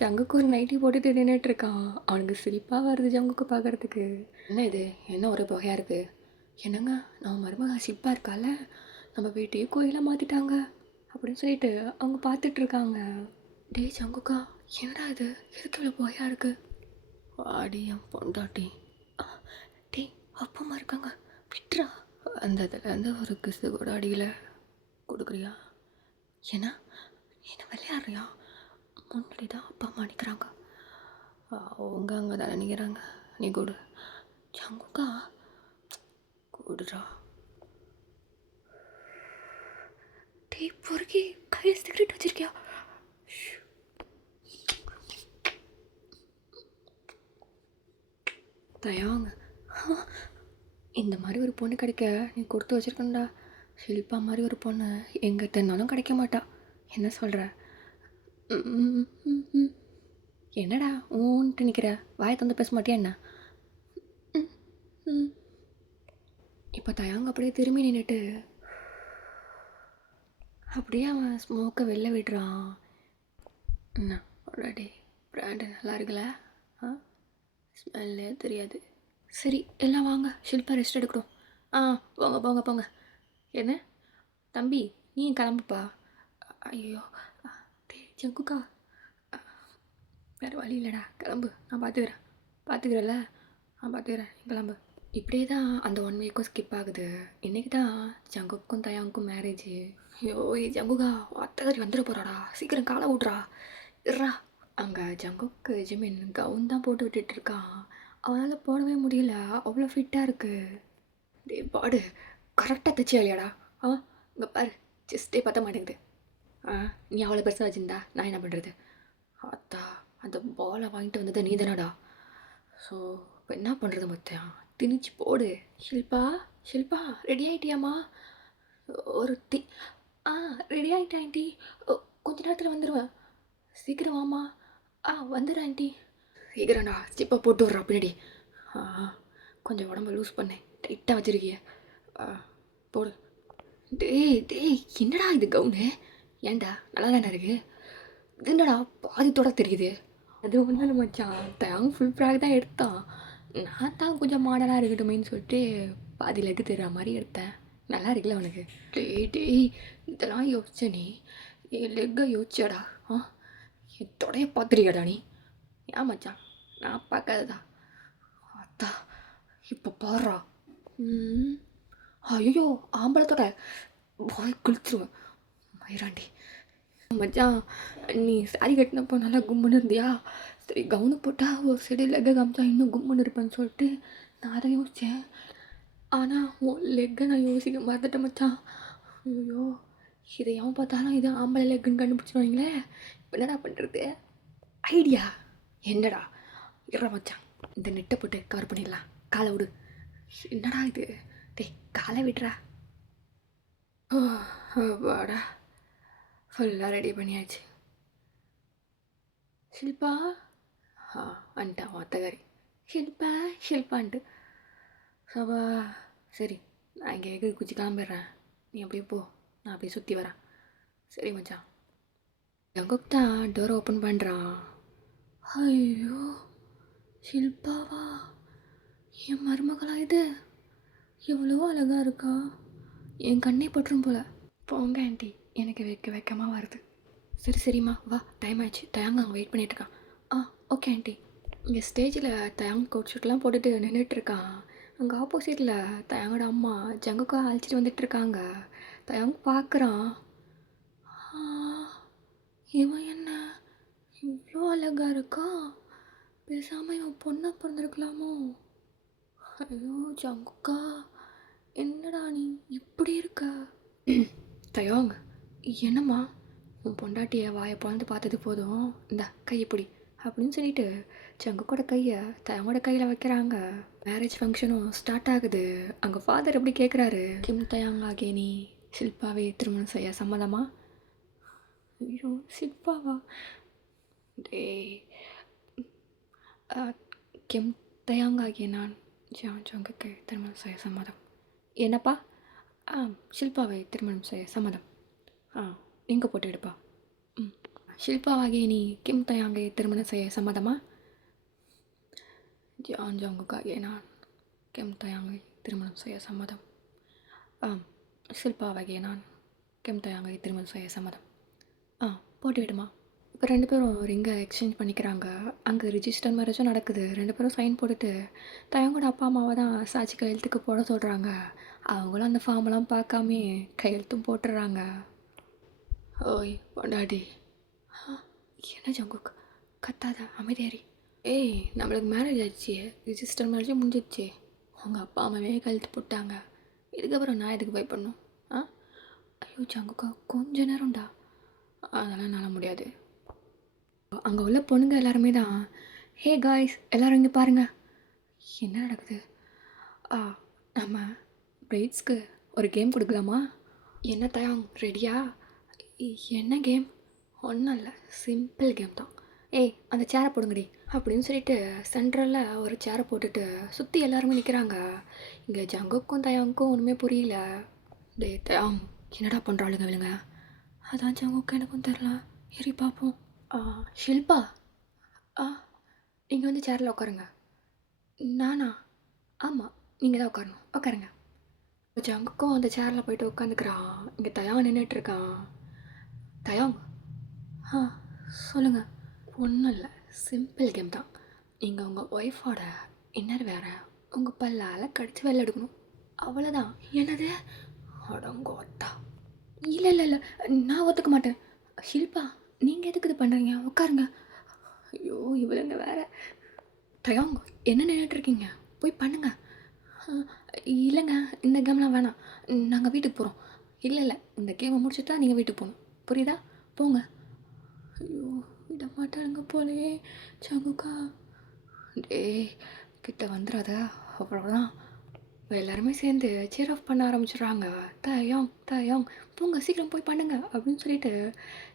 ஜங்குக்கு ஒரு நைட்டி போட்டுட்டு நின்றுட்டுருக்கான். அவனுக்கு சிரிப்பாக வருது ஜங்குக்கு பார்க்குறதுக்கு. என்ன இது என்ன ஒரு புகையாக இருக்குது? என்னங்க நம்ம மருமக சிப்பாக இருக்கால, நம்ம வீட்டையே கோயிலாக மாற்றிட்டாங்க அப்படின்னு சொல்லிட்டு அவங்க பார்த்துட்ருக்காங்க. டே ஜங்குக்கா என்னடா இது எதுக்கு இவ்வளோ புகையாக இருக்குது? வாடி என் பொண்டாட்டி. டே அப்பமா இருக்காங்க விட்டுறா. அந்த இதில் ஒரு கிசு கூட அடியில் கொடுக்குறியா? என்ன விளையாடுறியா? முன்னாடி தான் அப்பா அம்மா நிற்கிறாங்க, அவங்க அங்கே தானே நிற்கிறாங்க, நீ கொடு. ஜங்குக்கா கொடுறா. டே பொறுக்கி கையில் சிகரெட் வச்சிருக்கியா? தயாங்க இந்த மாதிரி ஒரு பொண்ணு கிடைக்க நீ கொடுத்து வச்சுருக்கண்டா. ஷில்பா மாதிரி ஒரு பொண்ணு எங்கே தின்னாலும் கிடைக்க மாட்டா. என்ன சொல்கிற? என்னடா ஊன்ட்டு நிற்கிற, வாயை தந்து பேச மாட்டியா என்ன? இப்போ தயாங்க அப்படியே திரும்பி நின்றுட்டு அப்படியே அவன் ஸ்மோக்கை வெளில விடுறான். என்ன ஆல்ரெடி பிராண்டு நல்லா இருக்குல்ல? ஸ்மெல்லே தெரியாது, சரி எல்லாம் வாங்க, ஷில்பா ரெஸ்ட் எடுக்கட்டும். ஆ, போங்க போங்க போங்க. என்ன தம்பி, நீ கிளம்புப்பா. ஐயோ, டேய் ஜங்குக்கா, வேறு வழி இல்லைடா, கிளம்பு, நான் பார்த்துக்கிறேன். பார்த்துக்கிறேன்ல, நான் பார்த்துக்கிறேன், நீ கிளம்பு. இப்படியே தான் அந்த 1 வீக்கும் ஸ்கிப் ஆகுது. இன்றைக்கி தான் ஜங்குக்கும் தயாங்க்கும் மேரேஜ். ஐயோ ஜங்குக்கா, அத்தகரி வந்துட போகிறாடா, சீக்கிரம் காலை விட்றா, இறா. அங்கே ஜங்குக்கு ஜிமின் கவுன் தான் போட்டு விட்டுட்டு இருக்கான். அவனால் போடவே முடியல, அவ்வளோ ஃபிட்டாக இருக்குது. டே பாடு, கரெக்டாக தைச்சி இல்லையாடா? ஆ, இங்கே பாரு, செஸ்ட்டே பற்ற மாட்டேங்குது. ஆ, நீ அவ்வளோ பெருசாக வச்சுருந்தா நான் என்ன பண்ணுறது? அத்தா, அந்த பாலை வாங்கிட்டு வந்தது நீ தானடா. ஸோ இப்போ என்ன பண்ணுறது மச்சான்? திணிச்சு போடு. ஷில்பா, ஷில்பா, ரெடி ஆகிட்டியாம்மா? ஒருத்தி. ஆ, ரெடி ஆகிட்டேன் ஆண்டி. கொஞ்ச நேரத்தில் வந்துடுவேன். சீக்கிரம் வாம்மா. வந்துடுறேன் ஆண்டி. சீக்கிரம்டா, ஸ்டிப்பை போட்டு விட்றா பின்னாடி. ஆ, கொஞ்சம் உடம்ப லூஸ் பண்ணேன், டைட்டாக வச்சுருக்கிய. போடு. டேய் டேய், என்னடா இது கவுனு? ஏன்டா நல்லா தானே இருக்கு? இது என்னடா பாதித்தோட தெரியுது? அது ஒன்றும் இல்லை மச்சான், தயாங் ஃபுல் ஃப்ராக் தான் எடுத்தான். நான் தான் கொஞ்சம் மாடலாக இருக்கட்டுமேன்னு சொல்லிட்டு பாதி லெக்கு தெரிகிற மாதிரி எடுத்தேன். நல்லா இருக்குல்ல உனக்கு? டேய் டேய், இதெல்லாம் யோசிச்ச நீ? என் லெக்கை யோசிச்சாடா? ஆ, என் தொடைய பார்த்துருக்கியாடா நீ? ஏன் மச்சான், நான் பார்க்காததா? அத்தா, இப்போ பாடுறா. ஐயோ, ஆம்பளத்தோட பாய் குளிச்சிருவேன் மயிராண்டி. மச்சான், நீ சாரி கட்டினப்போ நல்லா கும்முன்னு இருந்தியா? சரி கவுனு போட்டால் ஒரு சைடு லெக்கை காமிச்சா இன்னும் கும்முன்னு இருப்பேன்னு சொல்லிட்டு நான் அதை யோசித்தேன். ஆனால் உன் லெக்கை நான் யோசிக்க மறந்துட்டேன் மச்சான். ஐயோ, இதை எவன் பார்த்தாலும் இது ஆம்பளை லெக்குன்னு கண்டுபிடிச்சிருவாங்களே, இப்போ என்னடா பண்ணுறது? ஐடியா என்னடா? இறா மச்சான், இந்த நெட்டை போட்டு கவர் பண்ணிடலாம். காலை விடு. என்னடா இது? டேய் காலை விடுறா. வாடா, ஃபுல்லாக ரெடி பண்ணியாச்சு. ஷில்பா, வந்துட்டான் அத்தகாரி. ஷில்பா ஷில்பான்ட்டு. சபா, சரி நான் இங்கே எங்கே குச்சி கிளம்பிடுறேன், நீ அப்படியே போ, நான் அப்படியே சுற்றி வரேன். சரி மச்சான். ஜங்குக் தான் டோரை ஓப்பன் பண்ணுறான். ஐயோ, ஷில்பாவா? என் மருமகளா இது? எவ்வளோ அழகாக இருக்கா, என் கண்ணே பற்றும் போல. போங்க ஆண்டி, எனக்கு வெக்கமாக வருது. சரி சரிம்மா வா, டைம் ஆச்சு, தயாங்க அங்கே வெயிட் பண்ணிகிட்ருக்கான். Okay aunty. இங்கே ஸ்டேஜில் தயாங் கோட் ஷூட்லாம் போட்டுட்டு நின்றுட்டுருக்கான். அங்கே ஆப்போசிட்டில் தயாங்கோட அம்மா ஜங்குக்கா அழைச்சிட்டு வந்துட்டுருக்காங்க. தயாங் பார்க்குறான். இவன் என்ன இவ்வளோ அழகாக இருக்கா? பேசாமல் இவன் பொண்ணாக பிறந்திருக்கலாமோ? ஐயோ ஜங்குக்கா, என்னடா நீ இப்படி இருக்க? தயாங், என்னம்மா? உன் பொண்டாட்டியை வாயை பிறந்து பார்த்தது போதும், இந்த கையை பிடி அப்படின்னு சொல்லிட்டு ஜங்குக்கோட கையை தயாங்கோட கையில் வைக்கிறாங்க. மேரேஜ் ஃபங்க்ஷனும் ஸ்டார்ட் ஆகுது. அங்கே ஃபாதர் எப்படி கேட்குறாரு, கிம் தயாங் ஆகிய நீ ஷில்பாவை திருமணம் செய்ய சம்மதமா? ஐயோ ஷில்பாவா? டேய், கிம் தயாங் ஆகிய நான் ஜங்குக்கு திருமணம் செய்ய சம்மதம். என்னப்பா? ஷில்பாவை திருமணம் செய்ய சம்மதம். நீங்கள் போட்டு எடுப்பா. ஷில்பாவாகிய நீ கிம் தயாங்கை திருமணம் செய்ய சம்மதமா? ஜங்குக்காகிய நான் கிம் தயாங்கை திருமணம் செய்ய சம்மதம். ஷில்பாவாகிய நான் கிம் தயாங்கை திருமணம் செய்ய சம்மதம். போட்டு விடுமா. இப்போ 2 பேரும் ரிங்கை எக்ஸ்சேஞ்ச் பண்ணிக்கிறாங்க. அங்கே ரிஜிஸ்டர் மேரேஜும் நடக்குது. 2 பேரும் சைன் போட்டுட்டு தயாங்கோட அப்பா அம்மாவை தான் சாட்சி கையெழுத்துக்கு போட சொல்கிறாங்க. அவங்களும் அந்த ஃபார்மெல்லாம் பார்க்காமே கையெழுத்தும் போட்டுடுறாங்க. ஓய் பொண்டாடி. என்ன ஜங்குக், கத்தாத, அமைதியாரி. ஏய், நம்மளுக்கு மேரேஜ் ஆச்சு, ரிஜிஸ்டர் மேரேஜும் முடிஞ்சிடுச்சு. அவங்க அப்பா அம்மாவே கழுத்து போட்டாங்க, இதுக்கப்புறம் நான் எதுக்கு போய் பண்ணும்? ஐயோ ஜங்குக்கா, கொஞ்ச நேரம்டா. அதெல்லாம் என்னால் முடியாது. அங்கே உள்ள பொண்ணுங்க எல்லாருமே தான், ஹே காய்ஸ் எல்லோரும் இங்கே பாருங்கள். என்ன நடக்குது? நம்ம பிரைட்ஸ்க்கு ஒரு கேம் கொடுக்கலாமா? என்ன தயாங், ரெடியா? என்ன கேம்? ஒன்றும் இல்லை, சிம்பிள் கேம் தான். ஏய், அந்த சேரை போடுங்கடி அப்படின்னு சொல்லிட்டு சென்ட்ரலில் ஒரு சேரை போட்டுட்டு சுற்றி எல்லாருமே நிற்கிறாங்க. இங்கே ஜங்குக்கும் தயாங்க்கும் ஒன்றுமே புரியல. டே தயாங், என்னடா பண்ணுறாளுங்க இவளுங்க? அதான் ஜங்குக்கு எனக்கும் தெரில, ஏறி பார்ப்போம். ஷில்பா, நீங்கள் வந்து சேரில் உட்காருங்க. நானா? ஆமாம், நீங்கள் தான் உட்காரணும். உட்காருங்க. இப்போ ஜங்குக்கும் அந்த சேரில் போயிட்டு உட்காந்துக்கிறான். இங்கே தயாங் நின்றுட்டுருக்கான். தயாங், ஆ சொல்லுங்கள். ஒன்றும் இல்லை, சிம்பிள் கேம் தான். நீங்கள் உங்கள் ஒய்ஃபோட இன்னர் வேற உங்கள் பல்லால் கடிச்சு வெளில எடுக்கணும், அவ்வளோதான். என்னது? அடங்கோத்தா. இல்லை இல்லை இல்லை, நான் ஒத்துக்க மாட்டேன். ஷில்பா, நீங்கள் எதுக்கு இது பண்ணுறீங்க? உட்காருங்க. ஐயோ, இவளுங்க வேற. தயாங், என்ன நின்றுட்டுருக்கீங்க? போய் பண்ணுங்க. அஹ், இல்லைங்க, இந்த கேம்லாம் வேணாம், நாங்கள் வீட்டுக்கு போகிறோம். இல்லை இல்லை, இந்த கேமை முடிச்சுட்டா நீங்கள் வீட்டுக்கு போகணும், புரியுதா? போங்க. ஐயோ, விட மாட்டாளுங்க போலயே. சங்குக்கா, டேய், கிட்ட வந்துடாத, அவ்வளோதான். எல்லாருமே சேர்ந்து சேர் ஆஃப் பண்ண ஆரம்பிச்சிடுறாங்க. தயாங் தயாங், போங்க சீக்கிரம் போய் பண்ணுங்க அப்படின்னு சொல்லிட்டு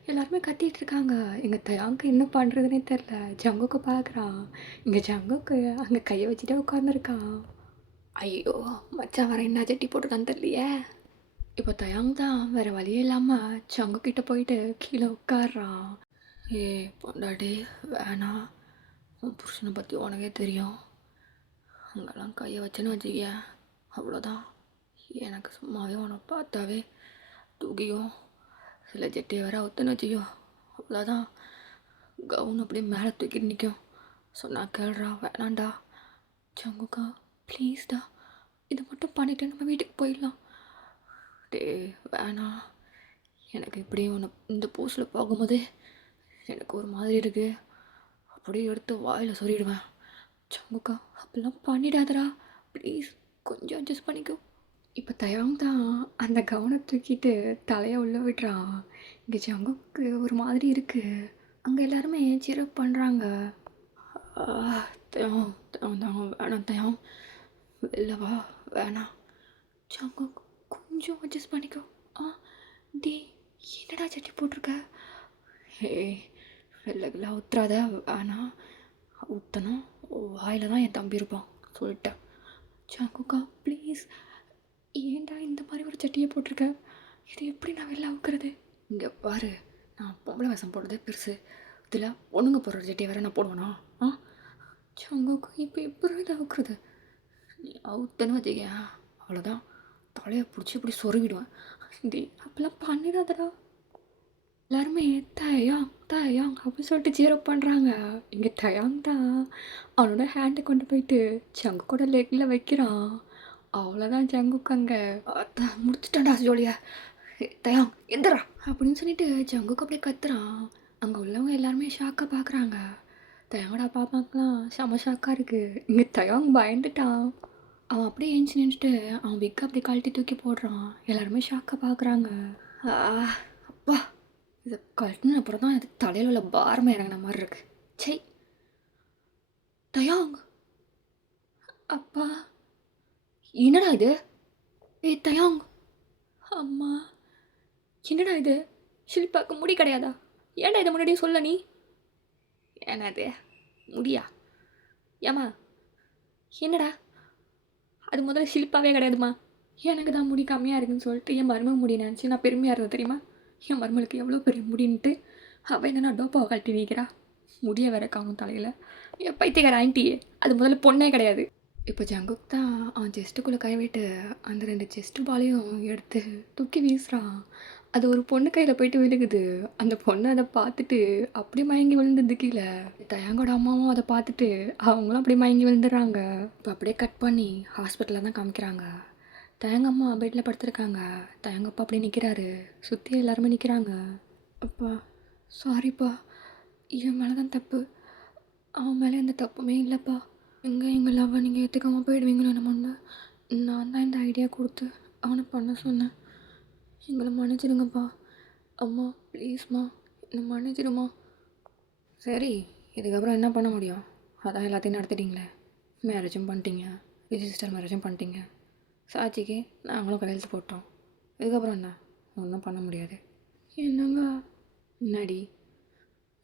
எல்லாருமே கத்திட்டு இருக்காங்க. எங்கள் தயாங்க்கு என்ன பண்ணுறதுனே தெரில. ஜங்குக்கு பார்க்குறான். இங்கே ஜங்குக்கு அங்கே கையை வச்சுட்டே உட்காந்துருக்கான். ஐயோ, மச்சான் வர என்ன ஜட்டி போட்டுருக்கான்னு தெரியலையே. இப்போ தயாங் தான் வேறு வழியே இல்லாமல் ஜங்கு கிட்ட போயிட்டு கீழே உட்காடுறான். ஏ பொண்டாட்டி, வேணாம், உன் புருஷனை பற்றி உனக்கே தெரியும். அங்கெல்லாம் கையை வச்சேன்னு வச்சுக்கிய, அவ்வளோதான். எனக்கு சும்மாவே உன்னை பார்த்தாவே தூக்கியும், சில ஜட்டியை வேற ஒத்துன்னு வச்சுக்கோ, அவ்வளோதான். கவுன் அப்படியே மேலே தூக்கிட்டு நிற்கும். சொன்னா கேள்றா, வேணாண்டா. சங்குக்கா, ப்ளீஸ்டா, இதை மட்டும் பண்ணிவிட்டு நம்ம வீட்டுக்கு போயிடலாம். டே, வேணாம். எனக்கு இப்படி ஒன்று இந்த போஸில் போகும்போதே எனக்கு ஒரு மாதிரி இருக்குது. அப்படியே எடுத்து வாயில் சொல்லிடுவேன். சங்குக்கா, அப்படிலாம் பண்ணிடாதடா ப்ளீஸ், கொஞ்சம் அட்ஜஸ்ட் பண்ணிக்கோ. இப்போ தயாங் தான் அந்த கவனை தூக்கிட்டு தலையை உள்ளே விடுறான். இங்கே ஜங்குக்கு ஒரு மாதிரி இருக்குது. அங்கே எல்லாருமே சிரப் பண்ணுறாங்க. தயாங் தயாங் தயாங், வேணாம் தயாங், வெளில வா, வேணாம். ஜங்கு, கொஞ்சம் அட்ஜஸ்ட் பண்ணிக்கோ. ஆ, டி, என்னடா சட்டி போட்டிருக்க? ஹே, வெள்ளக்கெல்லாம் ஊத்துறாத, வேணாம். ஊற்றணும், வாயில் தான் என் தம்பி இருப்பான், சொல்லிட்டேன். ஜங்குக்கா, ப்ளீஸ், ஏன்டா இந்த மாதிரி ஒரு சட்டியை போட்டிருக்க? இது எப்படி நான் வெளில அவுக்கிறது? இங்கே பாரு, நான் பொம்பளை வேஷம் போடுறதே பெருசு, இதில் பொண்ணுங்க போடுற சட்டியை வேற நான் போடுவேனா? ஆ, ஜங்குக்கா, இப்போ எப்படி இதை அவுக்கிறது? நீ அவுத்தன்னு வச்சுக்க, அவ்வளோதான், தலையை பிடிச்சி இப்படி சொருவிடுவேன். டி, அப்பெல்லாம் பண்ணிடாதடா. எல்லாருமே தயாங் தயாங் அப்படின்னு சொல்லிட்டு ஜீரோ பண்ணுறாங்க. இங்கே தயாங் தான் அவனோட ஹேண்டை கொண்டு போயிட்டு ஜங்கு கூட லெக்கில் வைக்கிறான். அவ்வளோதான், ஜங்குக்கு அங்கே அதான் முடிச்சுட்டான்டா ஜோலியா. தயாங் எந்திரா அப்படின்னு சொல்லிட்டு ஜங்குக்கு அப்படியே கத்துறான். அங்கே உள்ளவங்க எல்லாருமே ஷாக்காக பார்க்குறாங்க. தயாங்கடா பாப்பாக்கெலாம் செம ஷாக்காக இருக்குது. இங்கே தயாங் பயந்துட்டான். அவன் அப்படியே ஏஞ்சி நின்றுட்டு அவன் விக்க அப்படி கழட்டி தூக்கி போடுறான். எல்லாருமே ஷாக்காக பார்க்குறாங்க. அப்பா, இதை கழட்டின அப்புறம் தான் இது தலையில் உள்ள பாரமே இறங்கின மாதிரி இருக்கு. சை. தயாங், அப்பா, என்னடா இது? ஏய் தயாங், அம்மா, என்னடா இது? ஷில்பாக்கு முடி கிடையாதா? ஏன்டா இதை முன்னாடியே சொல்ல நீ? என்னது முடியா? ஏம்மா, என்னடா? அது முதல்ல ஷில்பாவே கிடையாதுமா. எனக்கு தான் முடி கம்மியாக இருக்குன்னு சொல்லிட்டு என் மருமக முடி நினச்சி நான் பெருமையாக இருந்தது தெரியுமா? என் மருமகளுக்கு எவ்வளோ பெரிய முடின்ட்டு அவள் என்ன டோப்பாவை கழட்டி நிற்கிறா. முடிய வேற காணும் தலையில். என் பைத்தியக்கார ஆண்டி, அது முதல்ல பொண்ணே கிடையாது. இப்போ ஜங்குக் தான் அவன் செஸ்ட்டுக்குள்ளே கை விட்டு அந்த 2 செஸ்ட்டு பாலையும் எடுத்து தூக்கி வீசுகிறான். அது ஒரு பொண்ணு கையில் போயிட்டு விழுகுது. அந்த பொண்ணு அதை பார்த்துட்டு அப்படி மயங்கி விழுந்தது கீழே. தயாங்கோட அம்மாவும் அதை பார்த்துட்டு அவங்களும் அப்படியே மயங்கி விழுந்துடுறாங்க. இப்போ அப்படியே கட் பண்ணி ஹாஸ்பிட்டலில் தான் காமிக்கிறாங்க. தயங்க அம்மா பெட்டில் படுத்துருக்காங்க. தயங்க அப்பா அப்படியே நிற்கிறாரு. சுற்றி எல்லாருமே நிற்கிறாங்க. அப்பா, சாரிப்பா, என் மேலே தான் தப்பு, அவன் மேலே எந்த தப்புமே இல்லைப்பா. எங்கள் லவ்வை நீங்கள் ஏற்றுக்காமல் போயிடுவீங்களோ என்னமோன்னு நான் தான் இந்த ஐடியா கொடுத்து அவனை பண்ண சொன்னேன். எங்களை மன்னிச்சிடுங்கப்பா. அம்மா ப்ளீஸ்மா, என்னை மன்னிச்சிடுமா. சரி, இதுக்கப்புறம் என்ன பண்ண முடியும்? அதான் எல்லாத்தையும் நடத்திட்டீங்களே. மேரேஜும் பண்ணிட்டீங்க, ரிஜிஸ்டர் மேரேஜும் பண்ணிட்டீங்க, சாட்சிக்கு நாங்களும் கையெழுத்து போட்டோம். இதுக்கப்புறம் என்ன? ஒன்றும் பண்ண முடியாது. என்னங்க? என்னடி?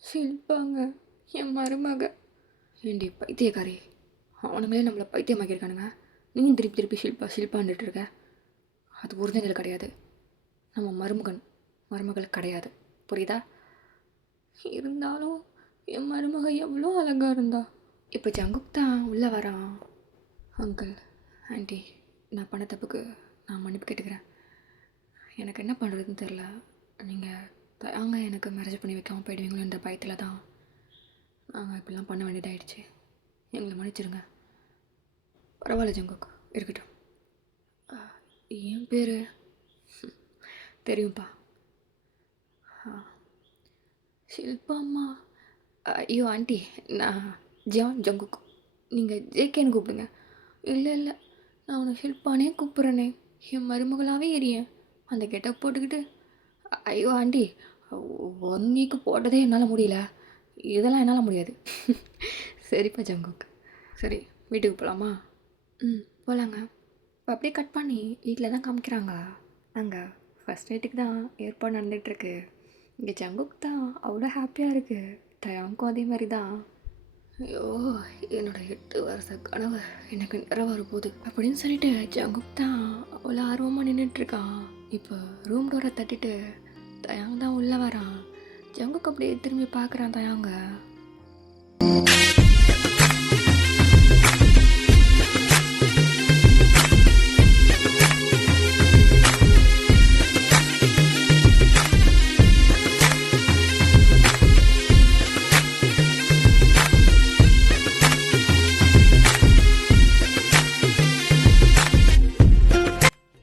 ஷில்பாங்க, என் மருமக. ஏண்டி பைத்தியக்காரி, அவனுங்களே நம்மளை பைத்தியமாக்கியிருக்கானுங்க. நீயும் திருப்பி திருப்பி ஷில்பா ஷில்பான்ட்டு இருக்க. அது ஒரிஜினல் கிடையாது, நம்ம மருமகள் கிடையாது, புரியுதா? இருந்தாலும் என் மருமக எவ்வளோ அழகாக இருந்தா. இப்போ ஜங்குக் தான் உள்ளே வரான். அங்கிள், ஆண்டி, நான் பண்ண தப்புக்கு நான் மன்னிப்பு கேட்டுக்கிறேன். எனக்கு என்ன பண்ணுறதுன்னு தெரில. நீங்கள் தயாங்க எனக்கு மேரேஜ் பண்ணி வைக்காமல் போயிடுவீங்களோன்ற பயத்தில் தான் நாங்கள் இப்படிலாம் பண்ண வேண்டியதாகிடுச்சு. எங்களை மன்னிச்சிருங்க. பரவாயில்ல ஜங்குக், இருக்கட்டும். என் பேர் தெரியும்ப்பா. ஷில்பா அம்மா. ஐயோ ஆண்டி, நான் ஜான் ஜங்குக். நீங்கள் ஜேகேன்னு கூப்பிடுங்க. இல்லை, நான் உன்னை ஷில்பானே கூப்பிட்றேனே. என் மருமகளாகவே எரியேன் அந்த கெட்டப் போட்டுக்கிட்டு. ஐயோ ஆண்டி, 1 வீக்கு போட்டதே என்னால் முடியல. இதெல்லாம் என்னால் முடியாது. சரிப்பா ஜங்குக். சரி, வீட்டுக்கு போகலாமா? போகலாங்க. இப்போ அப்படியே கட் பண்ணி வீட்டில் தான் காமிக்கிறாங்க. நாங்கள் ஃபஸ்ட் நைட்டுக்கு தான் ஏற்பாடு நடந்துகிட்ருக்கு. இங்கே ஜங்குக் தான் அவ்வளோ ஹாப்பியாக இருக்குது. தயாங்கும் அதே மாதிரி தான். ஐயோ, என்னோடய 8 வருஷ கனவு எனக்கு நிறைவேற போகுது அப்படின்னு சொல்லிட்டு ஜங்குக் தான் அவ்வளோ ஆர்வமாக நின்றுட்டுருக்கான். இப்போ ரூம் டோரை தட்டிட்டு தயாங் தான் உள்ளே வரான். ஜங்குக் அப்படியே திரும்பி பார்க்குறான் தயாங்க.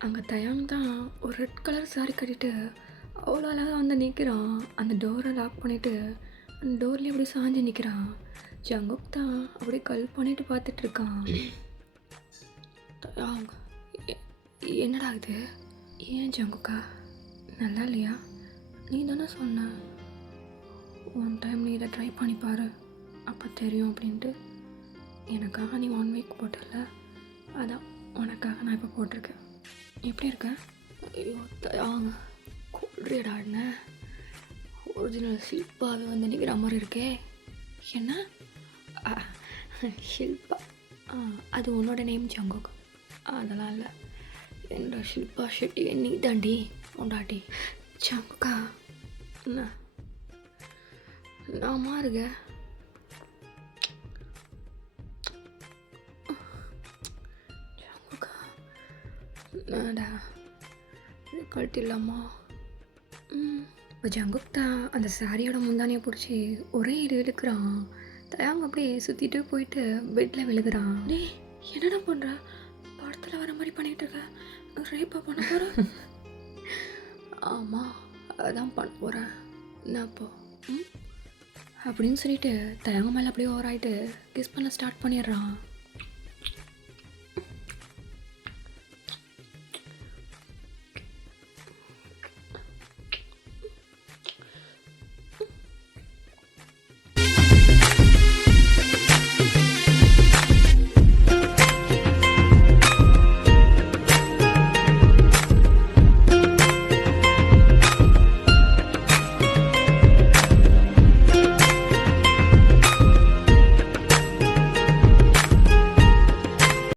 அங்கே தயாங் தான் ஒரு ரெட் கலர் சாரி கட்டிட்டு அவ்வளோ அழகாக வந்து நிற்கிறான். அந்த டோரை லாக் பண்ணிவிட்டு அந்த டோர்லேயே அப்படியே சாஞ்சு நிற்கிறான். ஜங்குக் தான் அப்படியே கல் பண்ணிட்டு பார்த்துட்ருக்கான். தயாங், என்னடா இது? ஏன் ஜங்குக்கா, நல்லா இல்லையா? நீ தானே சொன்ன 1 டைம் நீ இதை ட்ரை பண்ணி பாரு, அப்போ தெரியும் அப்படின்ட்டு. எனக்காக நீ 1 வீக் போட்டல, அதான் உனக்காக நான் இப்போ போட்டிருக்கேன். எப்படி இருக்க? ஐயோ தயாங்க, கொள்றியடா என்ன? ஒரிஜினல் ஷில்பாவே வந்து நிற்கிற மாதிரி இருக்கே. என்ன ஷில்பா? அது உன்னோட நேம் ஜங்குக். அதெல்லாம் இல்லை, என்னோட ஷில்பா ஷெட்டி நீ தாண்டி உண்டாட்டி. ஜங்குக்கா, என்ன நாமா இருக்க? என்னடா கழட்டிடலாமா? இப்போ ஜங்குக் தான் அந்த சாரியோட முந்தானியை பிடிச்சி ஒரே இழுக்கிறான். தயாங்க அப்படியே சுற்றிட்டு போயிட்டு பெட்டில் விழுகிறான். டேய், என்னடா பண்ணுற? படத்தில் வர மாதிரி பண்ணிகிட்டு இருக்க. ரேப்பா பண்ண போகிற? ஆமாம், அதான் பண்ண போகிறேன். என்னப்போ அப்படின்னு சொல்லிட்டு தயாங்க மேலே அப்படியே ஓவராயிட்டு கிஸ் பண்ண ஸ்டார்ட் பண்ணிடுறான்.